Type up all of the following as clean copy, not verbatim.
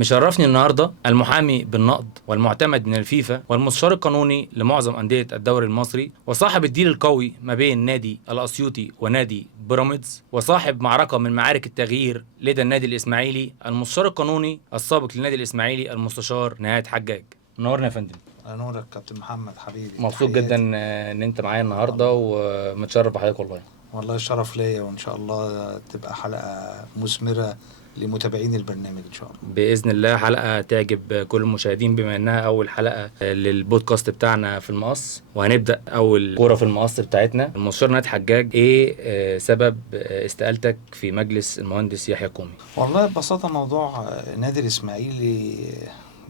مشرفني النهارده المحامي بالنقد والمعتمد من الفيفا والمستشار القانوني لمعظم أندية الدوري المصري وصاحب الديل القوي ما بين نادي الأسيوطي ونادي بيراميدز وصاحب معركة من معارك التغيير لدى النادي الإسماعيلي، المستشار القانوني السابق للنادي الإسماعيلي المستشار نهاد حجاج. منورنا يا فندم. نورك كابتن محمد حبيبي. مبسوط جدا ان انت معايا النهارده ومتشرف بحضرتك والله. والله الشرف ليا، وان شاء الله تبقى حلقه مثمره لمتابعين البرنامج ان شاء الله. باذن الله حلقه تعجب كل المشاهدين بما انها اول حلقه للبودكاست بتاعنا في المقص، وهنبدا اول كوره في المقص بتاعتنا. المستشار نهاد حجاج، ايه سبب استقالتك في مجلس المهندس يحيى كومي؟ والله ببساطه موضوع نادي الاسماعيلي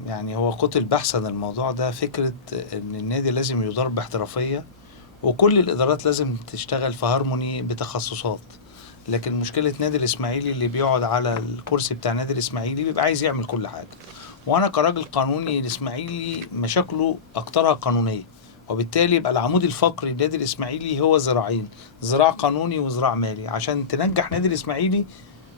يعني هو قتل بحثا الموضوع ده، فكره ان النادي لازم يدار باحترافيه وكل الادارات لازم تشتغل في هارموني بتخصصات. لكن مشكله نادي الاسماعيلي اللي بيقعد على الكرسي بتاع نادي الاسماعيلي بيبقى عايز يعمل كل حاجه، وانا كراجل قانوني الاسماعيلي مشاكله اكترها قانونيه، وبالتالي يبقى العمود الفقري لنادي الاسماعيلي هو ذراعين، ذراع قانوني وذراع مالي. عشان تنجح نادي الاسماعيلي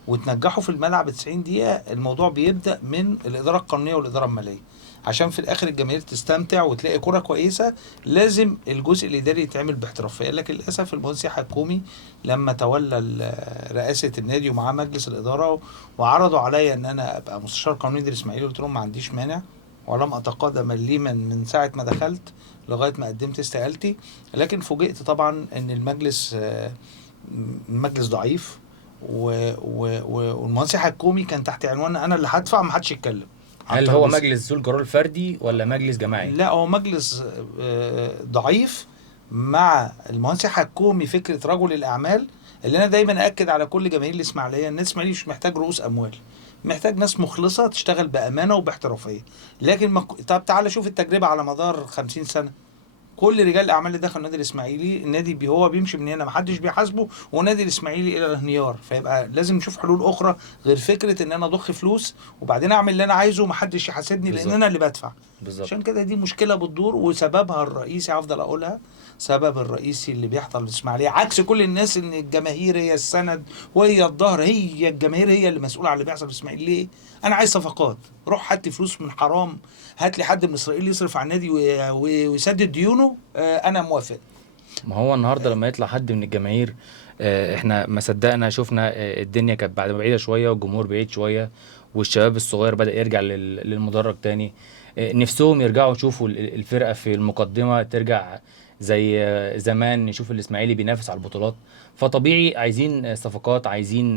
وتنجحه في الملعب 90 دقيقه، الموضوع بيبدا من الاداره القانونيه والاداره الماليه. عشان في الاخر الجماهير تستمتع وتلاقي كرة كويسة لازم الجزء الاداري يتعمل باحترافيه. لكن للاسف المهندس يحيى كومي لما تولى رئاسه النادي ومعاه مجلس الاداره وعرضوا عليا ان انا ابقى مستشار قانوني نادي الاسماعيلي، قلت لهم ما عنديش مانع ولم اتقاضى مليما من ساعه ما دخلت لغايه ما قدمت استقالتي. لكن فوجئت طبعا ان المجلس ضعيف، والمهندس يحيى كومي كان تحت عنوان انا اللي هدفع، ما حدش يتكلم. هل هو مجلس ذو القرار الفردي ولا مجلس جماعي؟ لا، هو مجلس ضعيف مع المهندس يحيى كومي، فكره رجل الاعمال اللي انا دايما اكد على كل جماهير الاسماعيليه. الناس الاسماعيلي مش محتاج رؤوس اموال، محتاج ناس مخلصه تشتغل بامانه وباحترافيه. لكن طب تعالى شوف التجربه على مدار 50 سنه، كل رجال الاعمال اللي دخلوا النادي الاسماعيلي النادي هو بيمشي من هنا، محدش بيحاسبه، ونادي الاسماعيلي الى الانهيار. فيبقى لازم نشوف حلول اخرى غير فكره ان انا اضخ فلوس وبعدين اعمل اللي انا عايزه ومحدش يحاسبني لان انا اللي بدفع. بالظبط. عشان كده دي مشكله بتدور، وسببها الرئيسي هفضل اقولها، سبب الرئيسي اللي بيحصل في الاسماعيليه عكس كل الناس ان الجماهير هي السند وهي الظهر. هي الجماهير هي اللي مسؤوله عن اللي بيحصل في الاسماعيليه. ليه؟ انا عايز صفقات، روح هات لي فلوس من حرام، هات لي حد من اسرائيل يصرف على النادي ويسدد ديونه، انا موافق. ما هو النهارده لما يطلع حد من الجماهير، احنا ما صدقنا شفنا الدنيا كانت بعد ما بعيده شويه والجمهور بعيد شويه والشباب الصغير بدأ يرجع للمدرج تاني، نفسهم يرجعوا يشوفوا الفرقه في المقدمه ترجع زي زمان، نشوف الاسماعيلي بينافس على البطولات. فطبيعي عايزين صفقات، عايزين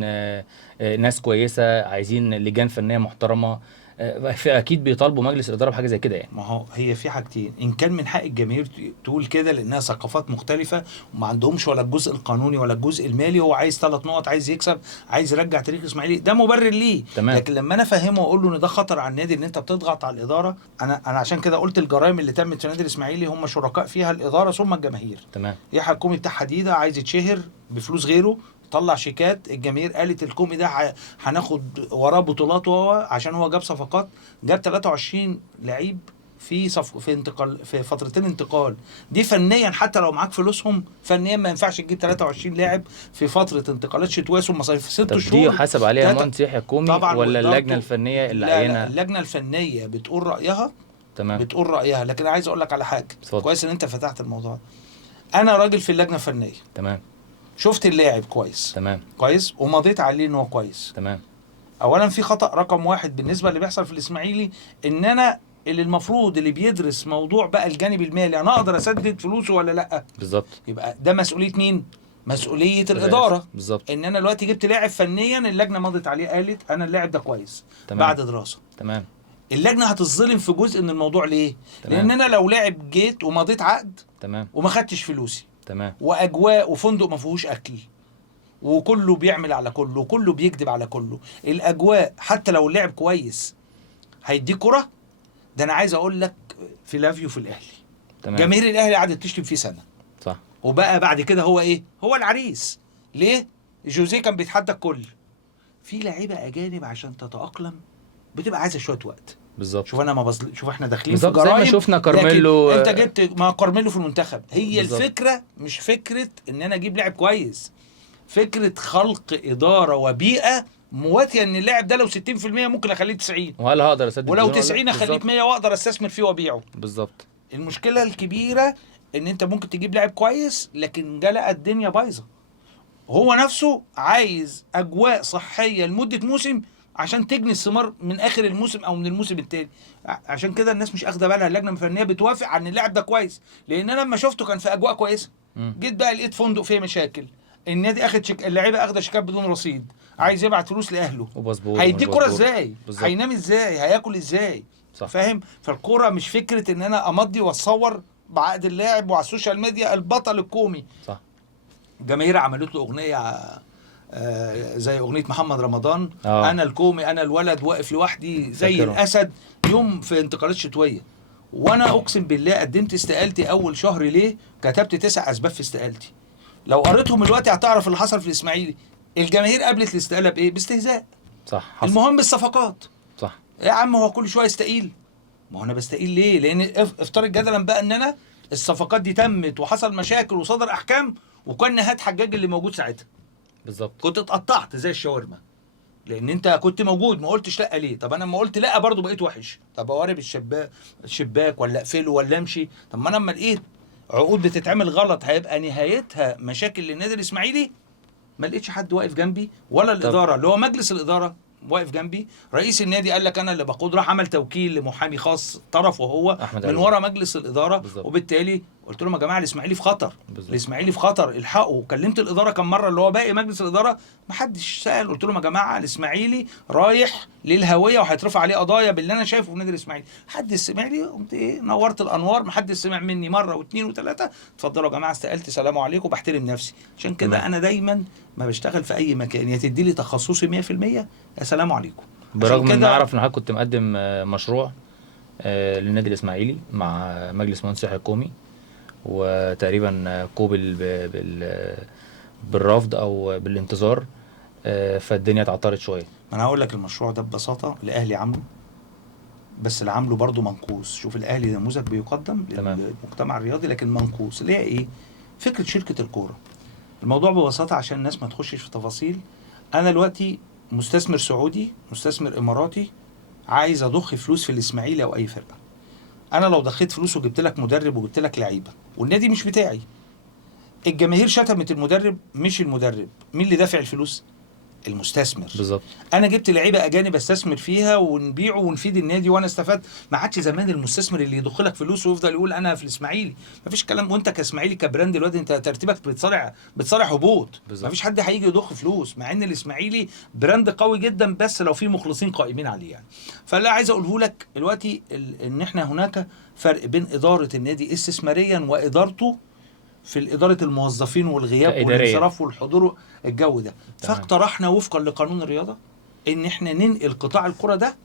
ناس كويسه، عايزين لجان فنيه محترمه. اكيد بيطالبوا مجلس الاداره بحاجه زي كده يعني. ما هو هي في حاجتين، ان كان من حق الجماهير تقول كده لانها ثقافات مختلفه وما عندهمش ولا الجزء القانوني ولا الجزء المالي، هو عايز 3 نقط، عايز يكسب، عايز يرجع تاريخ الاسماعيلي، ده مبرر ليه. تمام. لكن لما انا افهمه واقول له ان ده خطر على النادي، ان انت بتضغط على الاداره، انا عشان كده قلت الجرائم اللي تمت في النادي الاسماعيلي هم شركاء فيها الاداره ثم الجماهير. تمام. يحيى الكومي بتاع حديده عايز يتشهر بفلوس غيره، طلع شيكات، الجماهير قالت الكومي ده هناخد وراه بطولات، وهو عشان هو جاب صفقات، جاب 23 لعيب في انتقال، في فترتين انتقال. دي فنيا حتى لو معاك فلوسهم فنيا ما ينفعش تجيب 23 لاعب في فتره انتقالات شتويه ومصاريف 6 شهور. دي حسب عليها المهندس يحيى كومي ولا اللجنه الفنيه اللي عينها؟ اللجنه الفنيه بتقول رايها. تمام. بتقول رايها. لكن عايز اقول لك على حاجه. صوت. كويس ان انت فتحت الموضوع. انا راجل في اللجنه الفنيه. تمام. شفت اللاعب كويس. تمام. كويس ومضيت عليه ان هو كويس. تمام. اولا في خطأ رقم 1 بالنسبه اللي بيحصل في الاسماعيلي، ان انا اللي المفروض اللي بيدرس موضوع بقى الجانب المالي، انا اقدر اسدد فلوسه ولا لا. بالظبط. يبقى ده مسؤوليه مين؟ مسؤوليه الاداره. بالظبط. ان انا دلوقتي جبت لاعب فنيا اللجنه مضت عليه قالت انا اللاعب ده كويس. تمام. بعد دراسه. تمام. اللجنه هتظلم في جزء من الموضوع. ليه؟ تمام. لان انا لو لاعب جيت ومضيت عقد تمام وما خدتش فلوسي، تمام، واجواء وفندق ما فيهوش اكل وكله بيعمل على كله وكله بيكذب على كله، الاجواء حتى لو اللعب كويس هيديك كرة. ده انا عايز اقول لك في لافيو في الاهلي، تمام. جماهير الاهلي قعدت تشتم فيه سنه، صح. وبقى بعد كده هو ايه؟ هو العريس. ليه؟ جوزيه كان بيتحدى الكل. في لعيبه اجانب عشان تتاقلم بتبقى عايزه شويه وقت. بالظبط. شوف انا شوف احنا داخلين في جرايم، زي ما شفنا كارميلو. انت جبت ما كارميلو في المنتخب. هي بالزبط. الفكره مش فكره ان انا اجيب لاعب كويس، فكره خلق اداره وبيئه مواتيه ان اللاعب ده لو 60% ممكن اخليه 90، وهل هقدر اسدد ولو بدون ولا 90 لأ؟ اخليه بالظبط. ب 100 واقدر استثمر فيه وابيعه. بالظبط. المشكله الكبيره ان انت ممكن تجيب لاعب كويس لكن جه لقى الدنيا بايظه، هو نفسه عايز اجواء صحيه لمده موسم عشان تجني الثمار من اخر الموسم او من الموسم التاني. عشان كده الناس مش اخده بالها، اللجنه الفنيه بتوافق على ان اللاعب ده كويس، لان انا لما شفته كان في اجواء كويسه. جيت بقى لقيت فندق فيه مشاكل، النادي اخد اللعيبه اخده شيكات بدون رصيد، عايز يبعت فلوس لاهله، وباسبور ومش هيديك كوره باسبور. ازاي؟ بالظبط. هينام ازاي؟ هياكل ازاي؟ صح. فاهم؟ فالكوره مش فكره ان انا امضي واتصور بعقد اللاعب وعلى السوشيال ميديا البطل الكومي. صح. الجماهير عملت له اغنيه زي اغنيه محمد رمضان، آه. انا الكومي انا الولد واقف لوحدي زي فاكره. الاسد، يوم في انتقالات شتويه. وانا اقسم بالله قدمت استقالتي اول شهر ليه، كتبت 9 اسباب في استقالتي، لو قريتهم دلوقتي هتعرف اللي حصل في الاسماعيلي. الجماهير قابلت الاستقاله بايه؟ باستهزاء. صح. حصل. المهم الصفقات. صح. يا عم هو كل شويه استقيل، ما هو انا بستقيل ليه؟ لان افترض جدلا بقى ان انا الصفقات دي تمت وحصل مشاكل وصدر احكام وكان نهاد حجاج اللي موجود ساعتها، بالظبط. كنت اتقطعت زي الشاورما، لان انت كنت موجود ما قلتش لا ليه. طب انا لما قلت لا برضه بقيت وحش، طب اقارب الشباك ولا اقفله ولا امشي؟ طب ما انا لما لقيت عقود بتتعمل غلط هيبقى نهايتها مشاكل للنادي الاسماعيلي، ما لقيتش حد واقف جنبي ولا الاداره اللي هو مجلس الاداره واقف جنبي. رئيس النادي قال لك انا اللي بقود، راح عمل توكيل لمحامي خاص طرفه هو أحمد من أيوب. ورا مجلس الاداره. بالظبط. وبالتالي قلت لهم يا جماعه الاسماعيلي في خطر، بالظبط. الاسماعيلي في خطر، الحقوا. كلمت الاداره كم مره اللي هو باقي مجلس الاداره، ما حدش سال. قلت لهم يا جماعه الاسماعيلي رايح للهويه وهيترفع عليه قضايا باللي انا شايفه في النادي الاسماعيلي. حد سمع لي؟ قمت ايه نورت الانوار، ما حدش سمع مني مره واثنين وثلاثه. اتفضلوا يا جماعه استقلت، سلام عليكم، بحترم نفسي. عشان كده تمام. انا دايما ما بشتغل في اي مكان يا تدي لي تخصصي 100% يا سلام عليكم. برغم ان اعرف ان حضرتك كنت مقدم مشروع للنادي الاسماعيلي مع مجلس مهندس يحيى الكومي، وتقريبا قوبل بالرفض او بالانتظار، فالدنيا اتعطلت شويه. انا هقول لك المشروع ده ببساطه الاهلي عامله، بس اللي عامله برضه منقوص. شوف الاهلي نموذج بيقدم تمام. للمجتمع الرياضي لكن منقوص. اللي هي ايه؟ فكره شركه الكوره. الموضوع ببساطه عشان الناس ما تخشش في تفاصيل. انا دلوقتي مستثمر سعودي، مستثمر اماراتي، عايز اضخ فلوس في الاسماعيلي او اي فرقه. انا لو ضخيت فلوس وجبت لك مدرب وجبت لك لعيبه والنادي مش بتاعي، الجماهير شتمت المدرب مش المدرب، مين اللي دافع الفلوس؟ المستثمر. بالظبط. انا جبت لعيبه اجانب استثمر فيها ونبيعه ونفيد النادي وانا استفدت. ما عادش زمان المستثمر اللي يضخ لك فلوس ويفضل يقول انا في الاسماعيلي، مفيش كلام. وانت كاسماعيلي كبراند دلوقتي انت ترتيبك بتصارع هبوط، بالظبط. مفيش حد هيجي يضخ فلوس، مع ان الاسماعيلي براند قوي جدا بس لو في مخلصين قائمين عليه يعني. فاللي عايز اقوله لك دلوقتي ان احنا هناك فرق بين اداره النادي استثماريا وادارته في إدارة الموظفين والغياب كإدارية. والانصراف والحضور الجو ده. تمام. فاقترحنا وفقا لقانون الرياضة ان احنا ننقل قطاع الكرة ده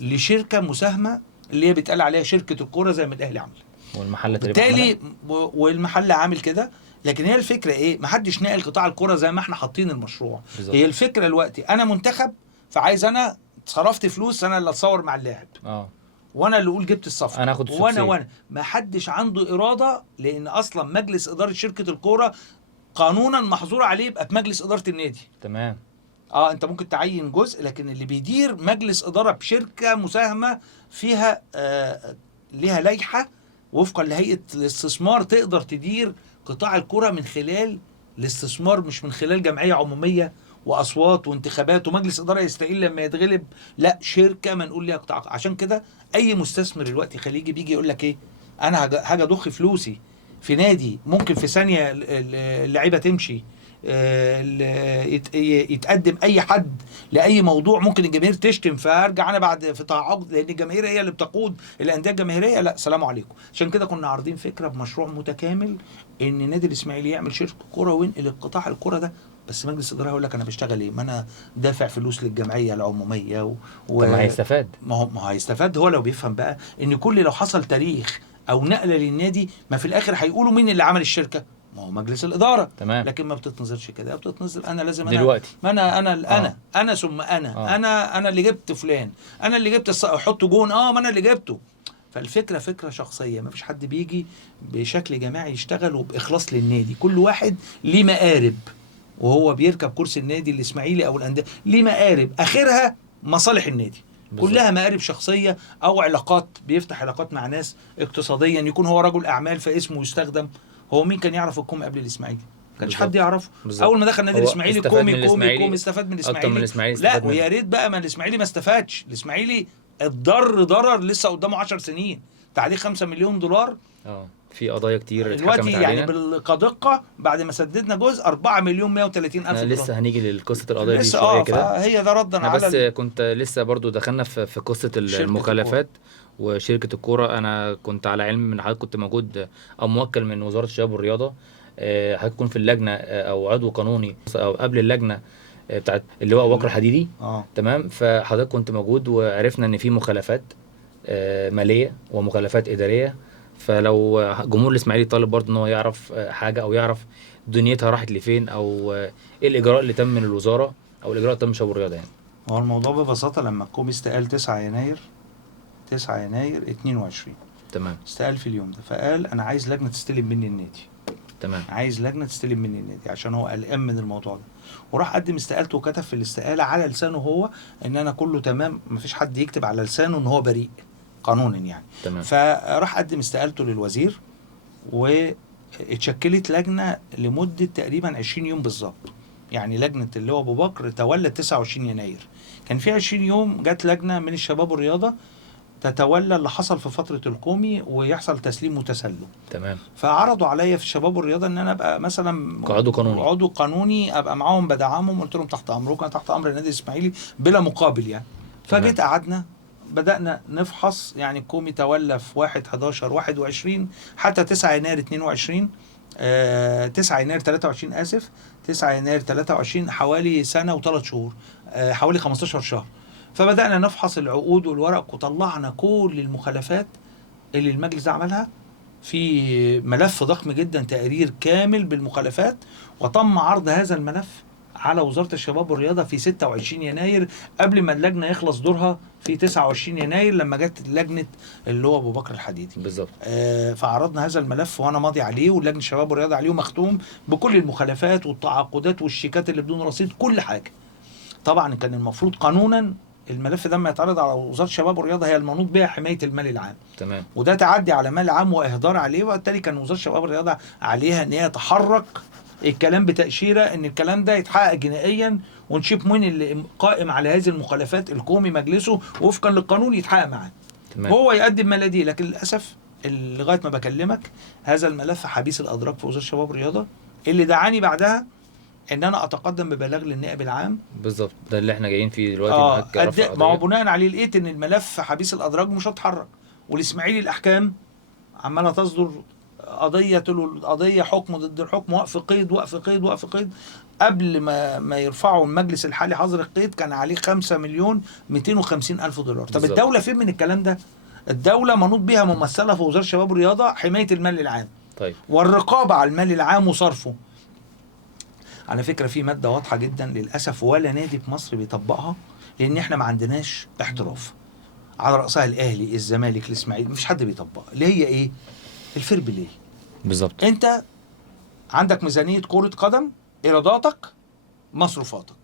لشركة مساهمة اللي هي بيتقال عليها شركة الكرة زي ما الاهلي عامل. والمحل تقريبا بالتالي والمحل عامل كده. لكن هي الفكرة ايه؟ ما حدش ناقل قطاع الكرة زي ما احنا حاطين المشروع. بالظبط. هي الفكرة دلوقتي انا منتخب، فعايز انا صرفت فلوس انا اللي اتصور مع اللاعب وانا اللي اقول جبت الصفقه، انا اخد وانا ما حدش عنده اراده، لان اصلا مجلس اداره شركه الكوره قانونا محظور عليه يبقى في مجلس اداره النادي. تمام. انت ممكن تعين جزء لكن اللي بيدير مجلس اداره بشركه مساهمه فيها ليها لائحه وفقا لهيئه الاستثمار تقدر تدير قطاع الكوره من خلال الاستثمار، مش من خلال جمعيه عموميه واصوات وانتخابات ومجلس اداره يستقيل لما يتغلب. لا، شركه منقول ليها قطاع. عشان كده اي مستثمر دلوقتي خليجي بيجي يقول لك ايه؟ انا هاجي اضخ فلوسي في نادي ممكن في ثانيه اللعيبه تمشي، يتقدم اي حد لاي موضوع ممكن الجماهير تشتم، فارجع انا بعد في تعاقد لان الجماهير هي اللي بتقود الانديه الجماهيريه. لا، سلام عليكم. عشان كده كنا عارضين فكره بمشروع متكامل ان نادي الاسماعيلي يعمل شركه كوره وينقل القطاع الكوره ده. بس مجلس الاداره يقول لك انا بشتغل ايه؟ ما انا دافع فلوس للجمعيه العموميه ما هيستفاد. ما هو هيستفاد هو لو بيفهم بقى ان كل لو حصل تاريخ او نقله للنادي ما في الاخر هيقولوا مين اللي عمل الشركه؟ ما هو مجلس الاداره. تمام. لكن ما بتتنظرش كده، بتتنظر انا لازم انا دلوقتي. ما انا ثم انا اللي جبت فلان، انا اللي جبت احط جون، ما انا اللي جبته. فالفكره فكره شخصيه، ما فيش حد بيجي بشكل جماعي يشتغل وباخلاص للنادي. كل واحد ليه مقارب وهو بيركب كرسي النادي الاسماعيلي او الانديه ليه مآرب اخرها مصالح النادي بالظبط. كلها مآرب شخصيه او علاقات، بيفتح علاقات مع ناس اقتصاديا، يكون هو رجل اعمال فاسمه يستخدم. هو مين كان يعرف الكومي قبل الاسماعيلي؟ كانش بالظبط. حد يعرفه. بالظبط. اول ما دخل النادي هو الاسماعيلي استفاد من كومي الإسماعيلي استفاد من اكتر من الاسماعيلي. الإسماعيلي لا استفاد ويا منه. ريت بقى ما الاسماعيلي ما استفادش. الاسماعيلي اتضر ضرر لسه قدامه 10 سنين، تعليه 5 مليون دولار في قضايا كتير دلوقتي اتحكمت يعني علينا. كدقه بعد ما سددنا جزء 4 مليون 130 الف احنا دولار. لسه هنيجي لقصه القضايا دي لسه شويه كده. فهي ده ردا انا على بس كنت لسه برضو دخلنا في قصه شركة المخالفات وشركه الكوره. انا كنت على علم من حضرتك، كنت موجود او موكل من وزاره الشباب والرياضه، هتكون في اللجنه او عضو قانوني او قبل اللجنه بتاعت اللي هو ابو بكر حديدي. تمام. فحضرتك كنت موجود وعرفنا ان في مخالفات ماليه ومخالفات اداريه. فلو جمهور الاسماعيلي طالب برضه ان هو يعرف حاجه او يعرف دنيتها راحت لفين، او ايه الاجراء اللي تم من الوزاره او الاجراء اللي تم من شباب الرياضه يعني. هو الموضوع ببساطه لما الكومي استقال 9 يناير 22 تمام. استقال في اليوم ده، فقال انا عايز لجنه تستلم مني النادي. تمام. عايز لجنه تستلم مني النادي عشان هو قلقان من الموضوع ده، وراح قدم استقالته وكتب في الاستقاله على لسانه هو ان انا كله تمام، مفيش حد يكتب على لسانه ان هو بريء قانونا يعني. تمام. فراح قدم استقالته للوزير، واتشكلت لجنه لمده تقريبا 20 يوم بالظبط. يعني لجنه اللي هو ابو بكر تولى 29 يناير، كان في 20 يوم جت لجنه من الشباب والرياضه تتولى اللي حصل في فتره الكومي ويحصل تسليم وتسلم. تمام. فعرضوا عليا في الشباب والرياضه ان انا ابقى مثلا عضو قانوني ابقى معاهم بدعمهم. قلت لهم تحت امركم، انا تحت امر النادي الاسماعيلي بلا مقابل يعني. فجيت قعدنا بدأنا نفحص. يعني الكومي تولى في 1/11/21 حتى 9 يناير 22 9 يناير 23 آسف 9 يناير 23 حوالي سنة و3 شهور، حوالي 15 شهر. فبدأنا نفحص العقود والورق وطلعنا كل المخالفات اللي المجلس ده عملها في ملف ضخم جدا، تقرير كامل بالمخالفات، وتم عرض هذا الملف على وزارة الشباب والرياضة في 26 يناير قبل ما اللجنة يخلص دورها في 29 يناير لما جت لجنة اللي هو أبو بكر الحديدي. بالظبط. فعرضنا هذا الملف وأنا ماضي عليه ولجنة الشباب والرياضة عليه ومختوم بكل المخالفات والتعاقدات والشيكات اللي بدون رصيد كل حاجة. طبعا كان المفروض قانونا الملف ده لما يتعرض على وزارة الشباب والرياضة هي المنوط بها حماية المال العام. تمام. وده تعدي على مال عام وإهدار عليه، وبالتالي كان وزارة الشباب والرياضة عليها إن هي تحرك الكلام بتأشيرة ان الكلام ده يتحقق جنائيا، ونشوف مين اللي قائم على هذه المخالفات. الكومي مجلسه وفقا للقانون يتحقق معاه، وهو يقدم ملاديه. لكن للاسف لغايه ما بكلمك هذا الملف حبيس الادراك في وزاره الشباب والرياضه، اللي دعاني بعدها ان انا اتقدم ببلاغ للنائب العام. بالظبط، ده اللي احنا جايين فيه دلوقتي. ما هو بناء عليه لقيت ان الملف حبيس الادراك ومش هتحرك، والاسماعيلي الاحكام عماله تصدر قضية تلو القضية، حكم ضد الحكم، وقف قيد وقف قيد وقف قيد. قبل ما يرفعوا المجلس الحالي حظر القيد كان عليه 5,250,000 دولار. طب الدولة فين من الكلام ده؟ الدولة منوط بها ممثلة في وزارة الشباب والرياضة حماية المال العام. طيب. والرقابة على المال العام وصرفه. على فكرة في مادة واضحة جدا للأسف ولا نادي في مصر بيطبقها، لأن احنا ما عندناش احتراف. على رأسها الأهلي، الزمالك، الإسماعيلي، مفيش حد بيطبقها. اللي هي إيه؟ الفير بلاي. بالظبط. انت عندك ميزانية كرة قدم، ايراداتك، مصروفاتك.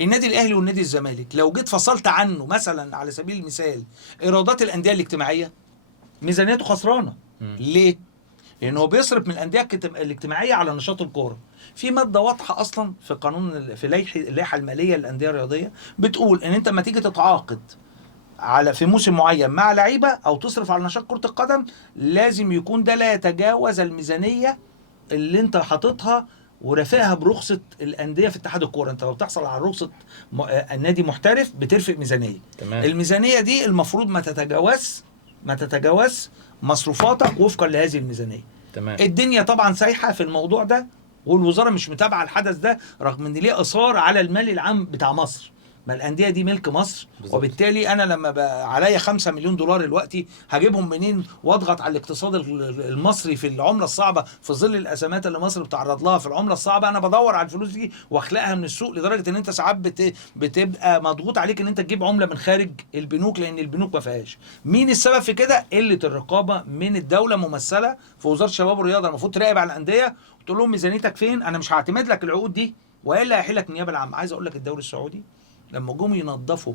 النادي الاهلي والنادي الزمالك لو جيت فصلت عنه مثلا على سبيل المثال ايرادات الانديه الاجتماعيه، ميزانيته خسرانه. ليه؟ لانه بيصرف من الانديه الاجتماعيه على نشاط الكوره. في ماده واضحه اصلا في قانون في اللائحه الماليه للانديه الرياضيه بتقول ان انت لما تيجي تتعاقد على في موسم معين مع لعيبه او تصرف على نشاط كره القدم، لازم يكون ده لا يتجاوز الميزانيه اللي انت حاططها ورافقها برخصه الانديه في اتحاد الكوره. انت لو بتحصل على رخصه النادي محترف بترفق ميزانيه. تمام. الميزانيه دي المفروض ما تتجاوز مصروفاتك وفقا لهذه الميزانيه. تمام. الدنيا طبعا سايحه في الموضوع ده، والوزاره مش متابعه الحدث ده رغم ان ليه اثار على المال العام بتاع مصر. ما الانديه دي ملك مصر. بالظبط. وبالتالي انا لما بقى عليا 5 مليون دولار دلوقتي هجيبهم منين واضغط على الاقتصاد المصري في العمله الصعبه في ظل الازمات اللي مصر بتعرض لها في العمله الصعبه؟ انا بدور على الفلوس دي واخلقها من السوق، لدرجه ان انت ساعات بتبقى مضغوط عليك ان انت تجيب عمله من خارج البنوك لان البنوك ما فيهاش. مين السبب في كده؟ قله الرقابه من الدوله ممثله في وزاره الشباب والرياضه. المفروض تراقب على الانديه وتقول لهم ميزانيتك فين، انا مش هعتمد لك العقود دي والا هيحلك النيابه العامه. عايز اقول لك الدوري السعودي لما جم ينظفوا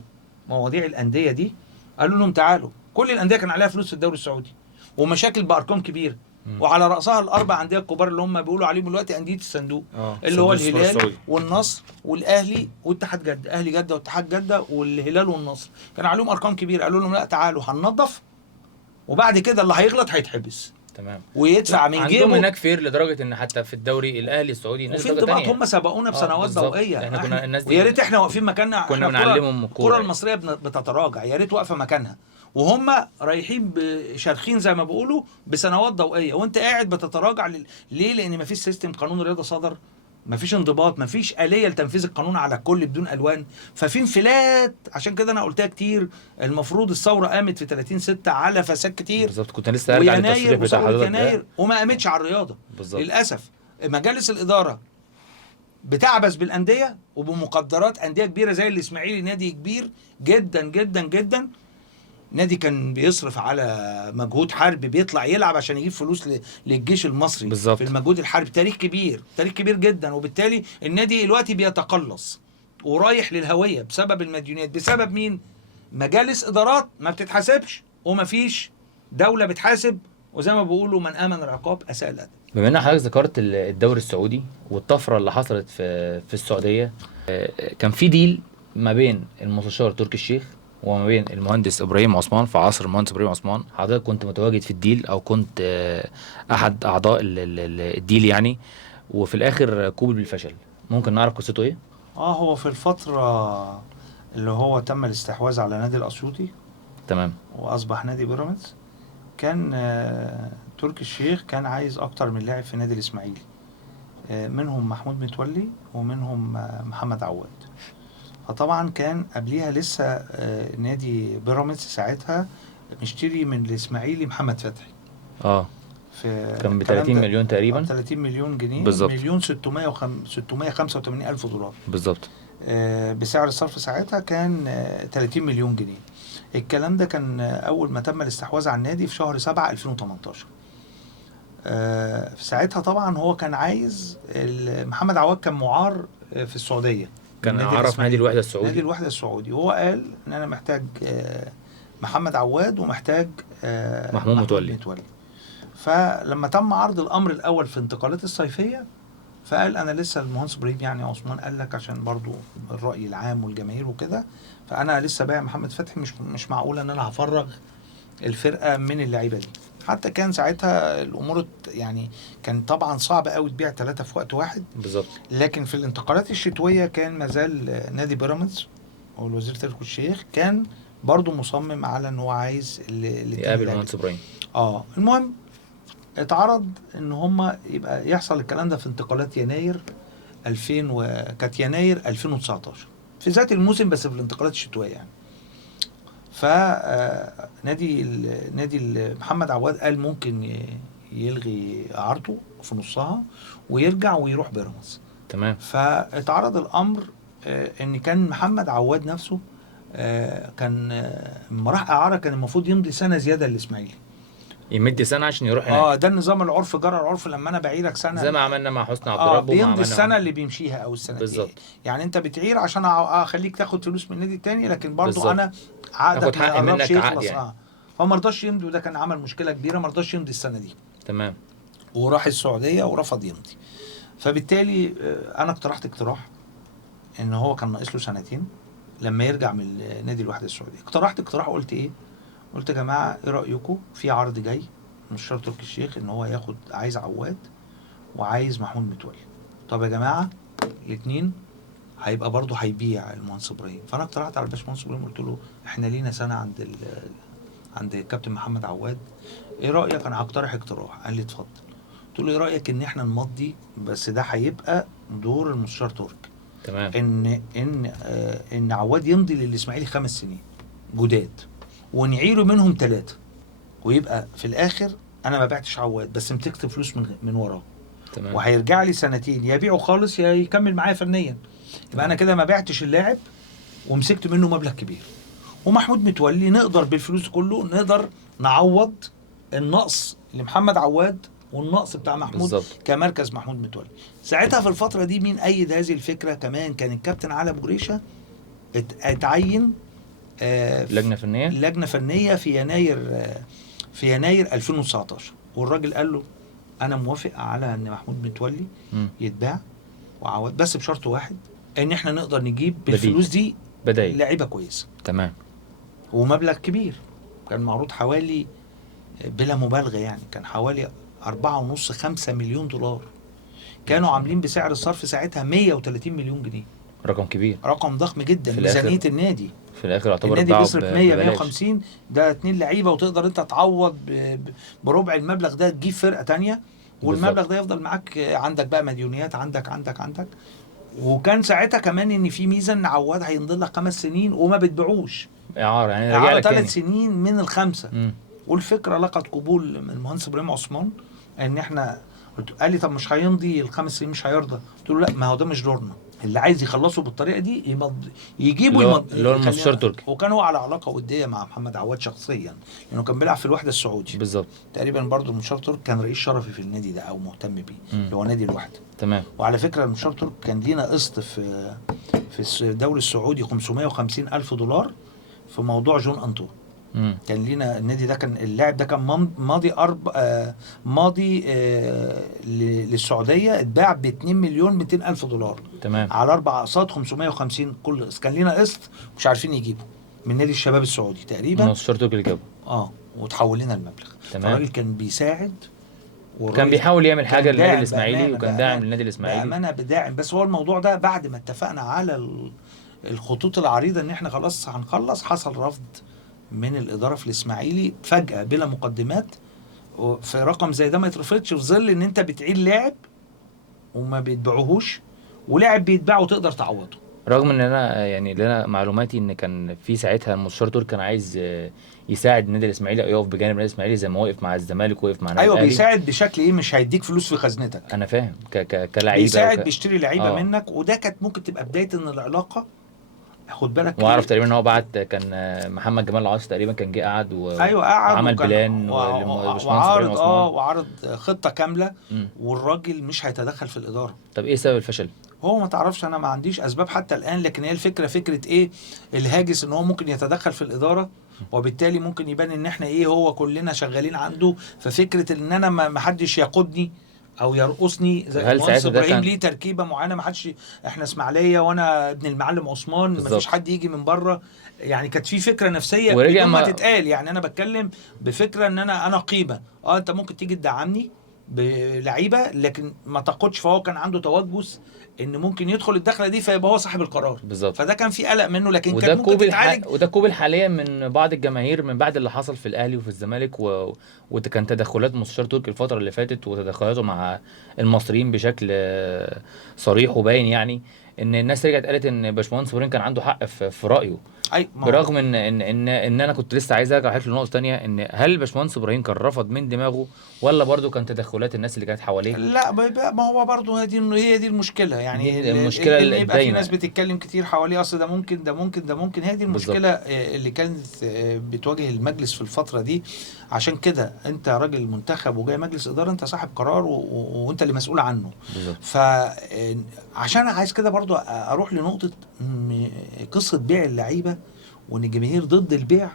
مواضيع الانديه دي قالوا لهم تعالوا، كل الانديه كان عليها فلوس في الدوري السعودي ومشاكل بارقام كبيره، وعلى راسها الاربع انديه الكبار اللي هم بيقولوا عليهم دلوقتي انديه الصندوق، اللي هو الهلال والنصر والاهلي واتحاد جده، اهلي جده واتحاد جده والهلال والنصر، كان عليهم ارقام كبيره. قالوا لهم لا تعالوا هننظف، وبعد كده اللي هيغلط هيتحبس تمام ويدفع من جيبه. عندهم هناك فير لدرجه ان حتى في الدوري الاهلي السعودي وفي انضباط، هم سبقونا بسنوات ضوئيه. احنا كنا الناس دي ويا ريت احنا واقفين مكاننا، كنا بنعلمهم الكره المصريه بتتراجع، يا ريت واقفه مكانها وهم رايحين شارخين زي ما بيقولوا بسنوات ضوئيه، وانت قاعد بتتراجع. ليه؟ لان مفيش سيستم قانون رياضه صدر، مفيش انضباط، مفيش آلية لتنفيذ القانون على الكل بدون ألوان، ففي انفلات. عشان كده أنا قلتها كتير، المفروض الثورة قامت في 30/6 على فساد كتير. بالظبط، كنت لسه هرجع للتصريح بتاع حضرتك يناير وما قامتش على الرياضة. بالظبط. للأسف مجالس الإدارة بتعبث بالأندية وبمقدرات أندية كبيرة زي الإسماعيلي، نادي كبير جدا جدا جدا، نادي كان بيصرف على مجهود حربي، بيطلع يلعب عشان يجيب فلوس للجيش المصري. بالزبط. في المجهود الحربي، تاريخ كبير، تاريخ كبير جدا. وبالتالي النادي دلوقتي بيتقلص ورايح للهوية بسبب المديونات. بسبب مين؟ مجالس إدارات ما بتتحاسبش ومفيش دولة بتحاسب، وزي ما بيقولوا من آمن العقاب أساء الأدب. بما ان حضرتك ذكرت الدوري السعودي والطفره اللي حصلت في السعوديه، كان في ديل ما بين المستشار تركي الشيخ وما بين المهندس ابراهيم عثمان في عصر المهندس ابراهيم عثمان. حضرتك كنت متواجد في الديل او كنت احد اعضاء الديل يعني، وفي الاخر كوبل بالفشل. ممكن نعرف قصته ايه؟ هو في الفترة اللي هو تم الاستحواذ على نادي الأسيوطي، تمام، واصبح نادي بيراميدز، كان تركي الشيخ كان عايز اكتر من لاعب في نادي الاسماعيلي، منهم محمود متولي ومنهم محمد عواد. فطبعا كان قبليها لسه نادي بيراميدز ساعتها مشتري من الاسماعيلي محمد فتحي في كان ب 30 مليون تقريبا، 30 مليون جنيه بالظبط، مليون 685 الف دولار بالظبط. بسعر الصرف ساعتها كان 30 مليون جنيه. الكلام ده كان اول ما تم الاستحواذ على النادي في شهر 7 2018. في ساعتها طبعا هو كان عايز محمد عواد كان معار في السعوديه، كان عرف نادي الوحده السعودي. نادي الوحده السعودي، وهو قال ان انا محتاج محمد عواد ومحتاج محمود متولي. فلما تم عرض الامر الاول في انتقالات الصيفيه، فقال انا لسه المهندس ابراهيم يعني عثمان قال لك عشان برضو الراي العام والجماهير وكده، فانا لسه بايع محمد فتحي، مش معقول ان انا هفرغ الفرقه من اللعيبه دي. حتى كان ساعتها الامور يعني كان طبعا صعب قوي تبيع 3 في وقت واحد. بالظبط. لكن في الانتقالات الشتويه كان مازال نادي بيراميدز او الوزير تركي الشيخ كان برضو مصمم على ان هو عايز يقابل المهندس ابراهيم. المهم اتعرض ان هم يبقى يحصل الكلام ده في انتقالات يناير 2000 كانت يناير 2019 في ذات الموسم، بس في الانتقالات الشتويه يعني. نادي محمد عواد قال ممكن يلغي عرضه في نصها ويرجع ويروح بيراميدز. تمام. فاتعرض الامر ان كان محمد عواد نفسه كان لما راح اعاره كان المفروض يمضي سنه زياده للاسماعيلي، يمد سنه عشان يروح هناك. ده النظام العرف، جرى العرف لما انا بعيرك سنه زي ما عملنا مع حسني عبد ربه، بيمضي السنه اللي بيمشيها او السنتين. بالظبط. يعني انت بتعير عشان اخليك تاخد فلوس من النادي التاني، لكن برضو بالزبط. انا عقدك ما قربش يخلص يعني. فما رضاش يمضي، وده كان عمل مشكله كبيره، ما رضاش يمضي السنه دي. تمام. وراح السعوديه ورفض يمضي. فبالتالي انا اقترحت اقتراح ان هو كان ناقص له سنتين لما يرجع من نادي الوحده السعوديه. اقترحت اقتراح، قلت ايه؟ قلت يا جماعه ايه رايكم في عرض جاي مش شرط تركي الشيخ ان هو ياخد، عايز عواد وعايز محمود متولي. طب يا جماعه الاثنين هيبقى برضه هيبيع المهندس ابراهيم. فانا اقترحت على الباشمهندس ابراهيم، قلت له احنا لينا سنه عند الكابتن محمد عواد، ايه رايك؟ انا هقترح اقتراح. قال لي اتفضل. قلت له ايه رايك ان احنا نمضي، بس ده هيبقى دور المستشار تركي. تمام. ان عواد يمضي للاسماعيلي 5 سنين جداد ونعيره منهم 3، ويبقى في الاخر انا ما بعتش عواد بس مسكت فلوس من وراه، تمام. وهيرجع لي سنتين يا يبيعه خالص يا يكمل معايا فنيا. يبقى انا كده ما بعتش اللاعب ومسكت منه مبلغ كبير. ومحمود متولي نقدر بالفلوس كله نقدر نعوض النقص لمحمد عواد والنقص بتاع محمود بالظبط. كمركز محمود متولي. ساعتها في الفترة دي مين أيد هذه الفكرة؟ كمان كان الكابتن علي أبو جريشة اتعين لجنة فنية في يناير 2019، والراجل قال له أنا موافق على إن محمود متولي يتباع وعواد، بس بشرط واحد، إن إحنا نقدر نجيب بالفلوس دي بدايل لعيبة كويسة. تمام. ومبلغ كبير كان معروض حوالي، بلا مبالغة يعني، كان حوالي 4.5-5 مليون دولار. كانوا عاملين بسعر الصرف ساعتها 130 مليون جنيه. رقم كبير، رقم ضخم جدا. ميزانية النادي في الاخر يعتبر النادي بيصرف 100-150، ده 2 لعيبة وتقدر انت تعوض بربع المبلغ ده تجيب فرقة تانية، والمبلغ ده يفضل معاك. عندك بقى مديونيات، عندك. وكان ساعتها كمان ان في ميزة ان عواد هينضل لك 5 سنين وما بتبيعوش، اعارة يعني رجع اعارة لك تاني 3 سنين من ال5. والفكرة لقت قبول من المهندس ابراهيم عثمان، ان احنا قال لي طب مش هيمضي ال5 سنين مش هيرضى؟ قلت له لا، ما هو ده مش دورنا، اللي عايز يخلصه بالطريقه دي يجيبه اللي هو المستشار تركي. وكان هو على علاقه وديه مع محمد عواد شخصيا، لانه كان بيلعب في الوحده السعودي بالظبط تقريبا. برضو المستشار تركي كان رئيس شرفي في النادي ده او مهتم بيه، اللي هو نادي الوحده. تمام. وعلى فكره المستشار تركي كان لينا قسط في الدوري السعودي 550 الف دولار في موضوع جون انطو. كان لينا النادي ده، كان اللاعب ده كان ماضي للسعوديه، اتباع ب 2 مليون 200 الف دولار. تمام. على 4 اقساط 550 كل قسط. كان لينا قسط مش عارفين يجيبه من نادي الشباب السعودي تقريبا، مستشار تركي اللي جابه. وتحول لنا المبلغ. الراجل كان بيساعد، كان بيحاول يعمل حاجه للنادي الاسماعيلي، وكان داعم للنادي الاسماعيلي بامانه بداعم. بس هو الموضوع ده بعد ما اتفقنا على الخطوط العريضه ان احنا خلاص هنخلص، حصل رفض من الاداره في الاسماعيلي فجاه بلا مقدمات. في رقم زي ده ما يترفضش في ظل ان انت بتعير لاعب وما بيتباعوهوش، ولاعب بيتباع وتقدر تعوضه. رغم ان انا يعني لنا معلوماتي ان كان في ساعتها المستشار تركي كان عايز يساعد النادي الاسماعيلي او يقف بجانب النادي الاسماعيلي زي ما وقف مع الزمالك وقف مع النادي الاهلي. بيساعد بشكل ايه؟ مش هيديك فلوس في خزنتك. انا فاهم كلاعيبه بيساعد بيشتري لعيبه منك، وده كانت ممكن تبقى بدايه ان العلاقه. خد بالك، واعرف تقريبا ان هو بعت، كان محمد جمال العاصي تقريبا كان جه قعد قعد وعمل بلان وعرض خطه كامله. والراجل مش هيتدخل في الاداره. طب ايه سبب الفشل؟ هو ما تعرفش، انا ما عنديش اسباب حتى الان، لكن هي الفكره فكره ايه؟ الهاجس ان هو ممكن يتدخل في الاداره، وبالتالي ممكن يبان ان احنا هو كلنا شغالين عنده. ففكره ان انا ما حدش يقودني او يرقصني زي المهندس ابراهيم ليه تركيبه معينه، ما حدش، احنا اسماعيليه وانا ابن المعلم عثمان، ما فيش حد يجي من بره. يعني كانت في فكره نفسيه بدون ما تتقال. يعني انا بتكلم بفكره ان انا قيمه. انت ممكن تيجي تدعمني بلعيبه لكن ما تقودش. فهو كان عنده توجس ان ممكن يدخل الدخله دي فيبقى هو صاحب القرار. بالظبط. فده كان في قلق منه، لكن كان ممكن تتعالج. وده كوبل حاليا من بعض الجماهير من بعد اللي حصل في الاهلي وفي الزمالك وكان تدخلات مستشار تركي الفتره اللي فاتت وتدخلاته مع المصريين بشكل صريح وباين، يعني ان الناس رجعت قالت ان باشمهندس ابراهيم كان عنده حق في رايه. برغم ان انا كنت لسه عايز ارجع لنقطه ثانيه، ان هل باشمهندس ابراهيم كان رفض من دماغه ولا برضه كان تدخلات الناس اللي كانت حواليه؟ لا، ما هو برضه هي دي المشكله. يعني المشكله اللي يبقى في ناس بتتكلم كتير حواليه، اصل ده ممكن. هي دي المشكله اللي كانت بتواجه المجلس في الفتره دي. عشان كده انت راجل منتخب وجاي مجلس اداره، انت صاحب قرار وانت اللي مسؤول عنه. فعشان عايز كده برضه اروح لنقطه قصه بيع اللعيبه، وان الجماهير ضد البيع،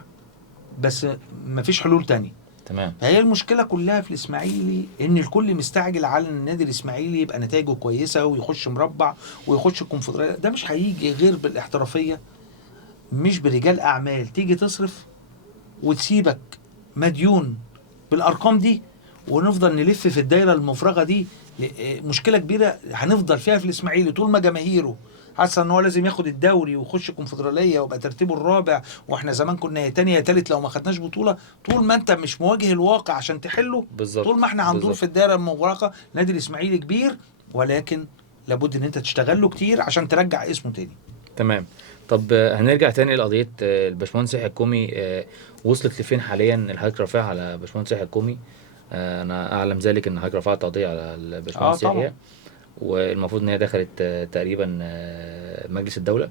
بس مفيش حلول تاني. تمام. فهي المشكله كلها في الاسماعيلي ان الكل مستعجل على ان النادي الاسماعيلي يبقى نتائجه كويسه ويخش مربع ويخش الكونفدراليه. ده مش هيجي غير بالاحترافيه، مش برجال اعمال تيجي تصرف وتسيبك مديون بالارقام دي، ونفضل نلف في الدايره المفرغه دي. مشكله كبيره هنفضل فيها في الاسماعيلي طول ما جماهيره حاسه ان هو لازم ياخد الدوري ويخش الكونفدراليه ويبقى ترتيبه الرابع، واحنا زمان كنا يا تاني يا تالت لو ما خدناش بطوله. طول ما انت مش مواجه الواقع عشان تحله، طول ما احنا هندور في الدائره المغلقه. نادي الاسماعيلي كبير ولكن لابد ان انت تشتغل له كتير عشان ترجع اسمه تاني. تمام. طب هنرجع تاني لقضيه الباشمهندس يحيى الكومي. وصلت لفين حاليا؟ الحضرتك رافعها على باشمهندس يحيى الكومي. انا اعلم ذلك ان حضرتك رفعت قضيه على الباشمهندس طبعا. يحيى، والمفروض ان هي دخلت تقريبا مجلس الدوله،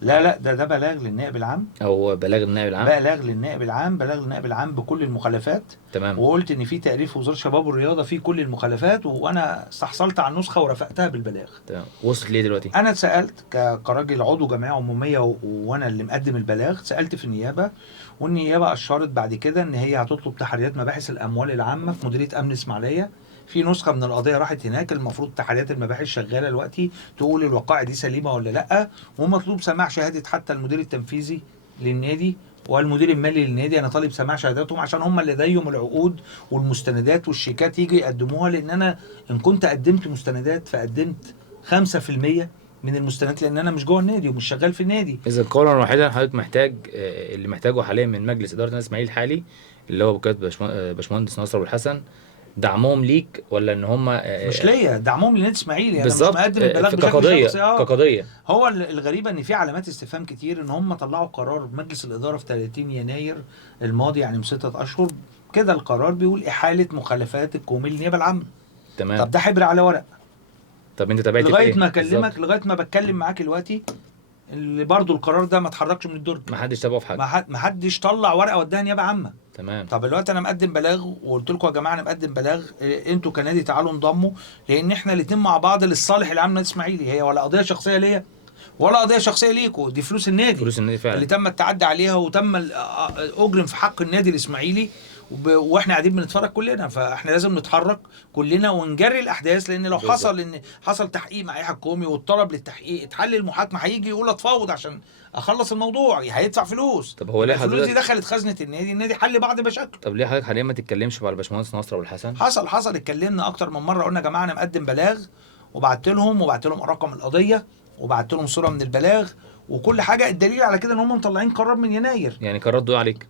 لا ده بلاغ للنائب العام، او بلاغ النائب العام. بلاغ للنائب العام بكل المخالفات. تمام. وقلت ان في تقرير في وزاره الشباب والرياضه فيه كل المخالفات، وانا استحصلت على النسخه ورفعتها بالبلاغ. تمام. وصلت ليه دلوقتي؟ انا اتسالت كراجل عضو جمعيه عموميه وانا اللي مقدم البلاغ، سالت في النيابه، والنيابه اشرت بعد كده ان هي هتطلب تحريات مباحث الاموال العامه في مديريه امن اسماعيليه. في نسخه من القضيه راحت هناك، المفروض تحريات المباحث شغاله دلوقتي تقول الوقائع دي سليمه ولا لا، ومطلوب سماع شهاده حتى المدير التنفيذي للنادي والمدير المالي للنادي. انا طالب سماع شهاداتهم عشان هم اللي لديهم العقود والمستندات والشيكات يجي يقدموها، لان انا ان كنت قدمت مستندات فقدمت 5% من المستندات، لان انا مش جوه النادي ومش شغال في النادي. اذا قولا واحدا حضرتك محتاج اللي محتاجه حاليا من مجلس اداره النادي الاسماعيلي الحالي اللي هو بقياده باشمهندس ناصر ابو الحسن، دعمهم ليك ولا ان هم مش ليا دعمهم للنادي الاسماعيلي، انا مش بالظبط مقدم البلاغ بشكل كقضيه شخصي. كقضيه. هو الغريبه ان في علامات استفهام كتير، ان هم طلعوا قرار مجلس الاداره في 30 يناير الماضي، يعني من 6 اشهر كده. القرار بيقول احاله مخالفات الكومي للنيابه العامه. تمام. طب ده حبر على ورق. طب انت تابعت لغايه ايه ما اكلمك، بالظبط؟ لغايه ما بتكلم معاك دلوقتي، اللي برضو القرار ده ما اتحركش من الدرج. ما حدش تابعه في حاجه. ما حدش طلع ورقه وداها نيابه عامه. تمام. طب دلوقتي انا مقدم بلاغ وقلت لكم يا جماعه انا مقدم بلاغ، انتوا كنادي تعالوا انضموا، لان احنا الاتنين مع بعض للصالح العام للنادي الاسماعيلي. هي ولا قضيه شخصيه ليا ولا قضيه شخصيه ليكم، دي فلوس النادي، فلوس النادي فعلا اللي تم التعدي عليها وتم اجرم في حق النادي الاسماعيلي، واحنا قاعدين بنتفرج كلنا. فاحنا لازم نتحرك كلنا ونجري الاحداث، لان لو بالظبط. حصل تحقيق مع اي حكومي والطلب للتحقيق اتحل المحاكمه، هيجي يقول اتفاوض عشان اخلص الموضوع، هيدفع فلوس. طب هو ليه الفلوس دي حضرتك دخلت خزنه النادي حل بعض مشاكله. طب ليه حضرتك حاليا ما تتكلمش مع الباشمهندس ناصر ابو الحسن؟ حصل اتكلمنا اكتر من مره، قلنا يا جماعه انا مقدم بلاغ، وبعت لهم رقم القضيه، وبعت لهم صوره من البلاغ وكل حاجه. الدليل على كده ان هم مطلعين قرار من يناير. يعني كان ردوا عليك؟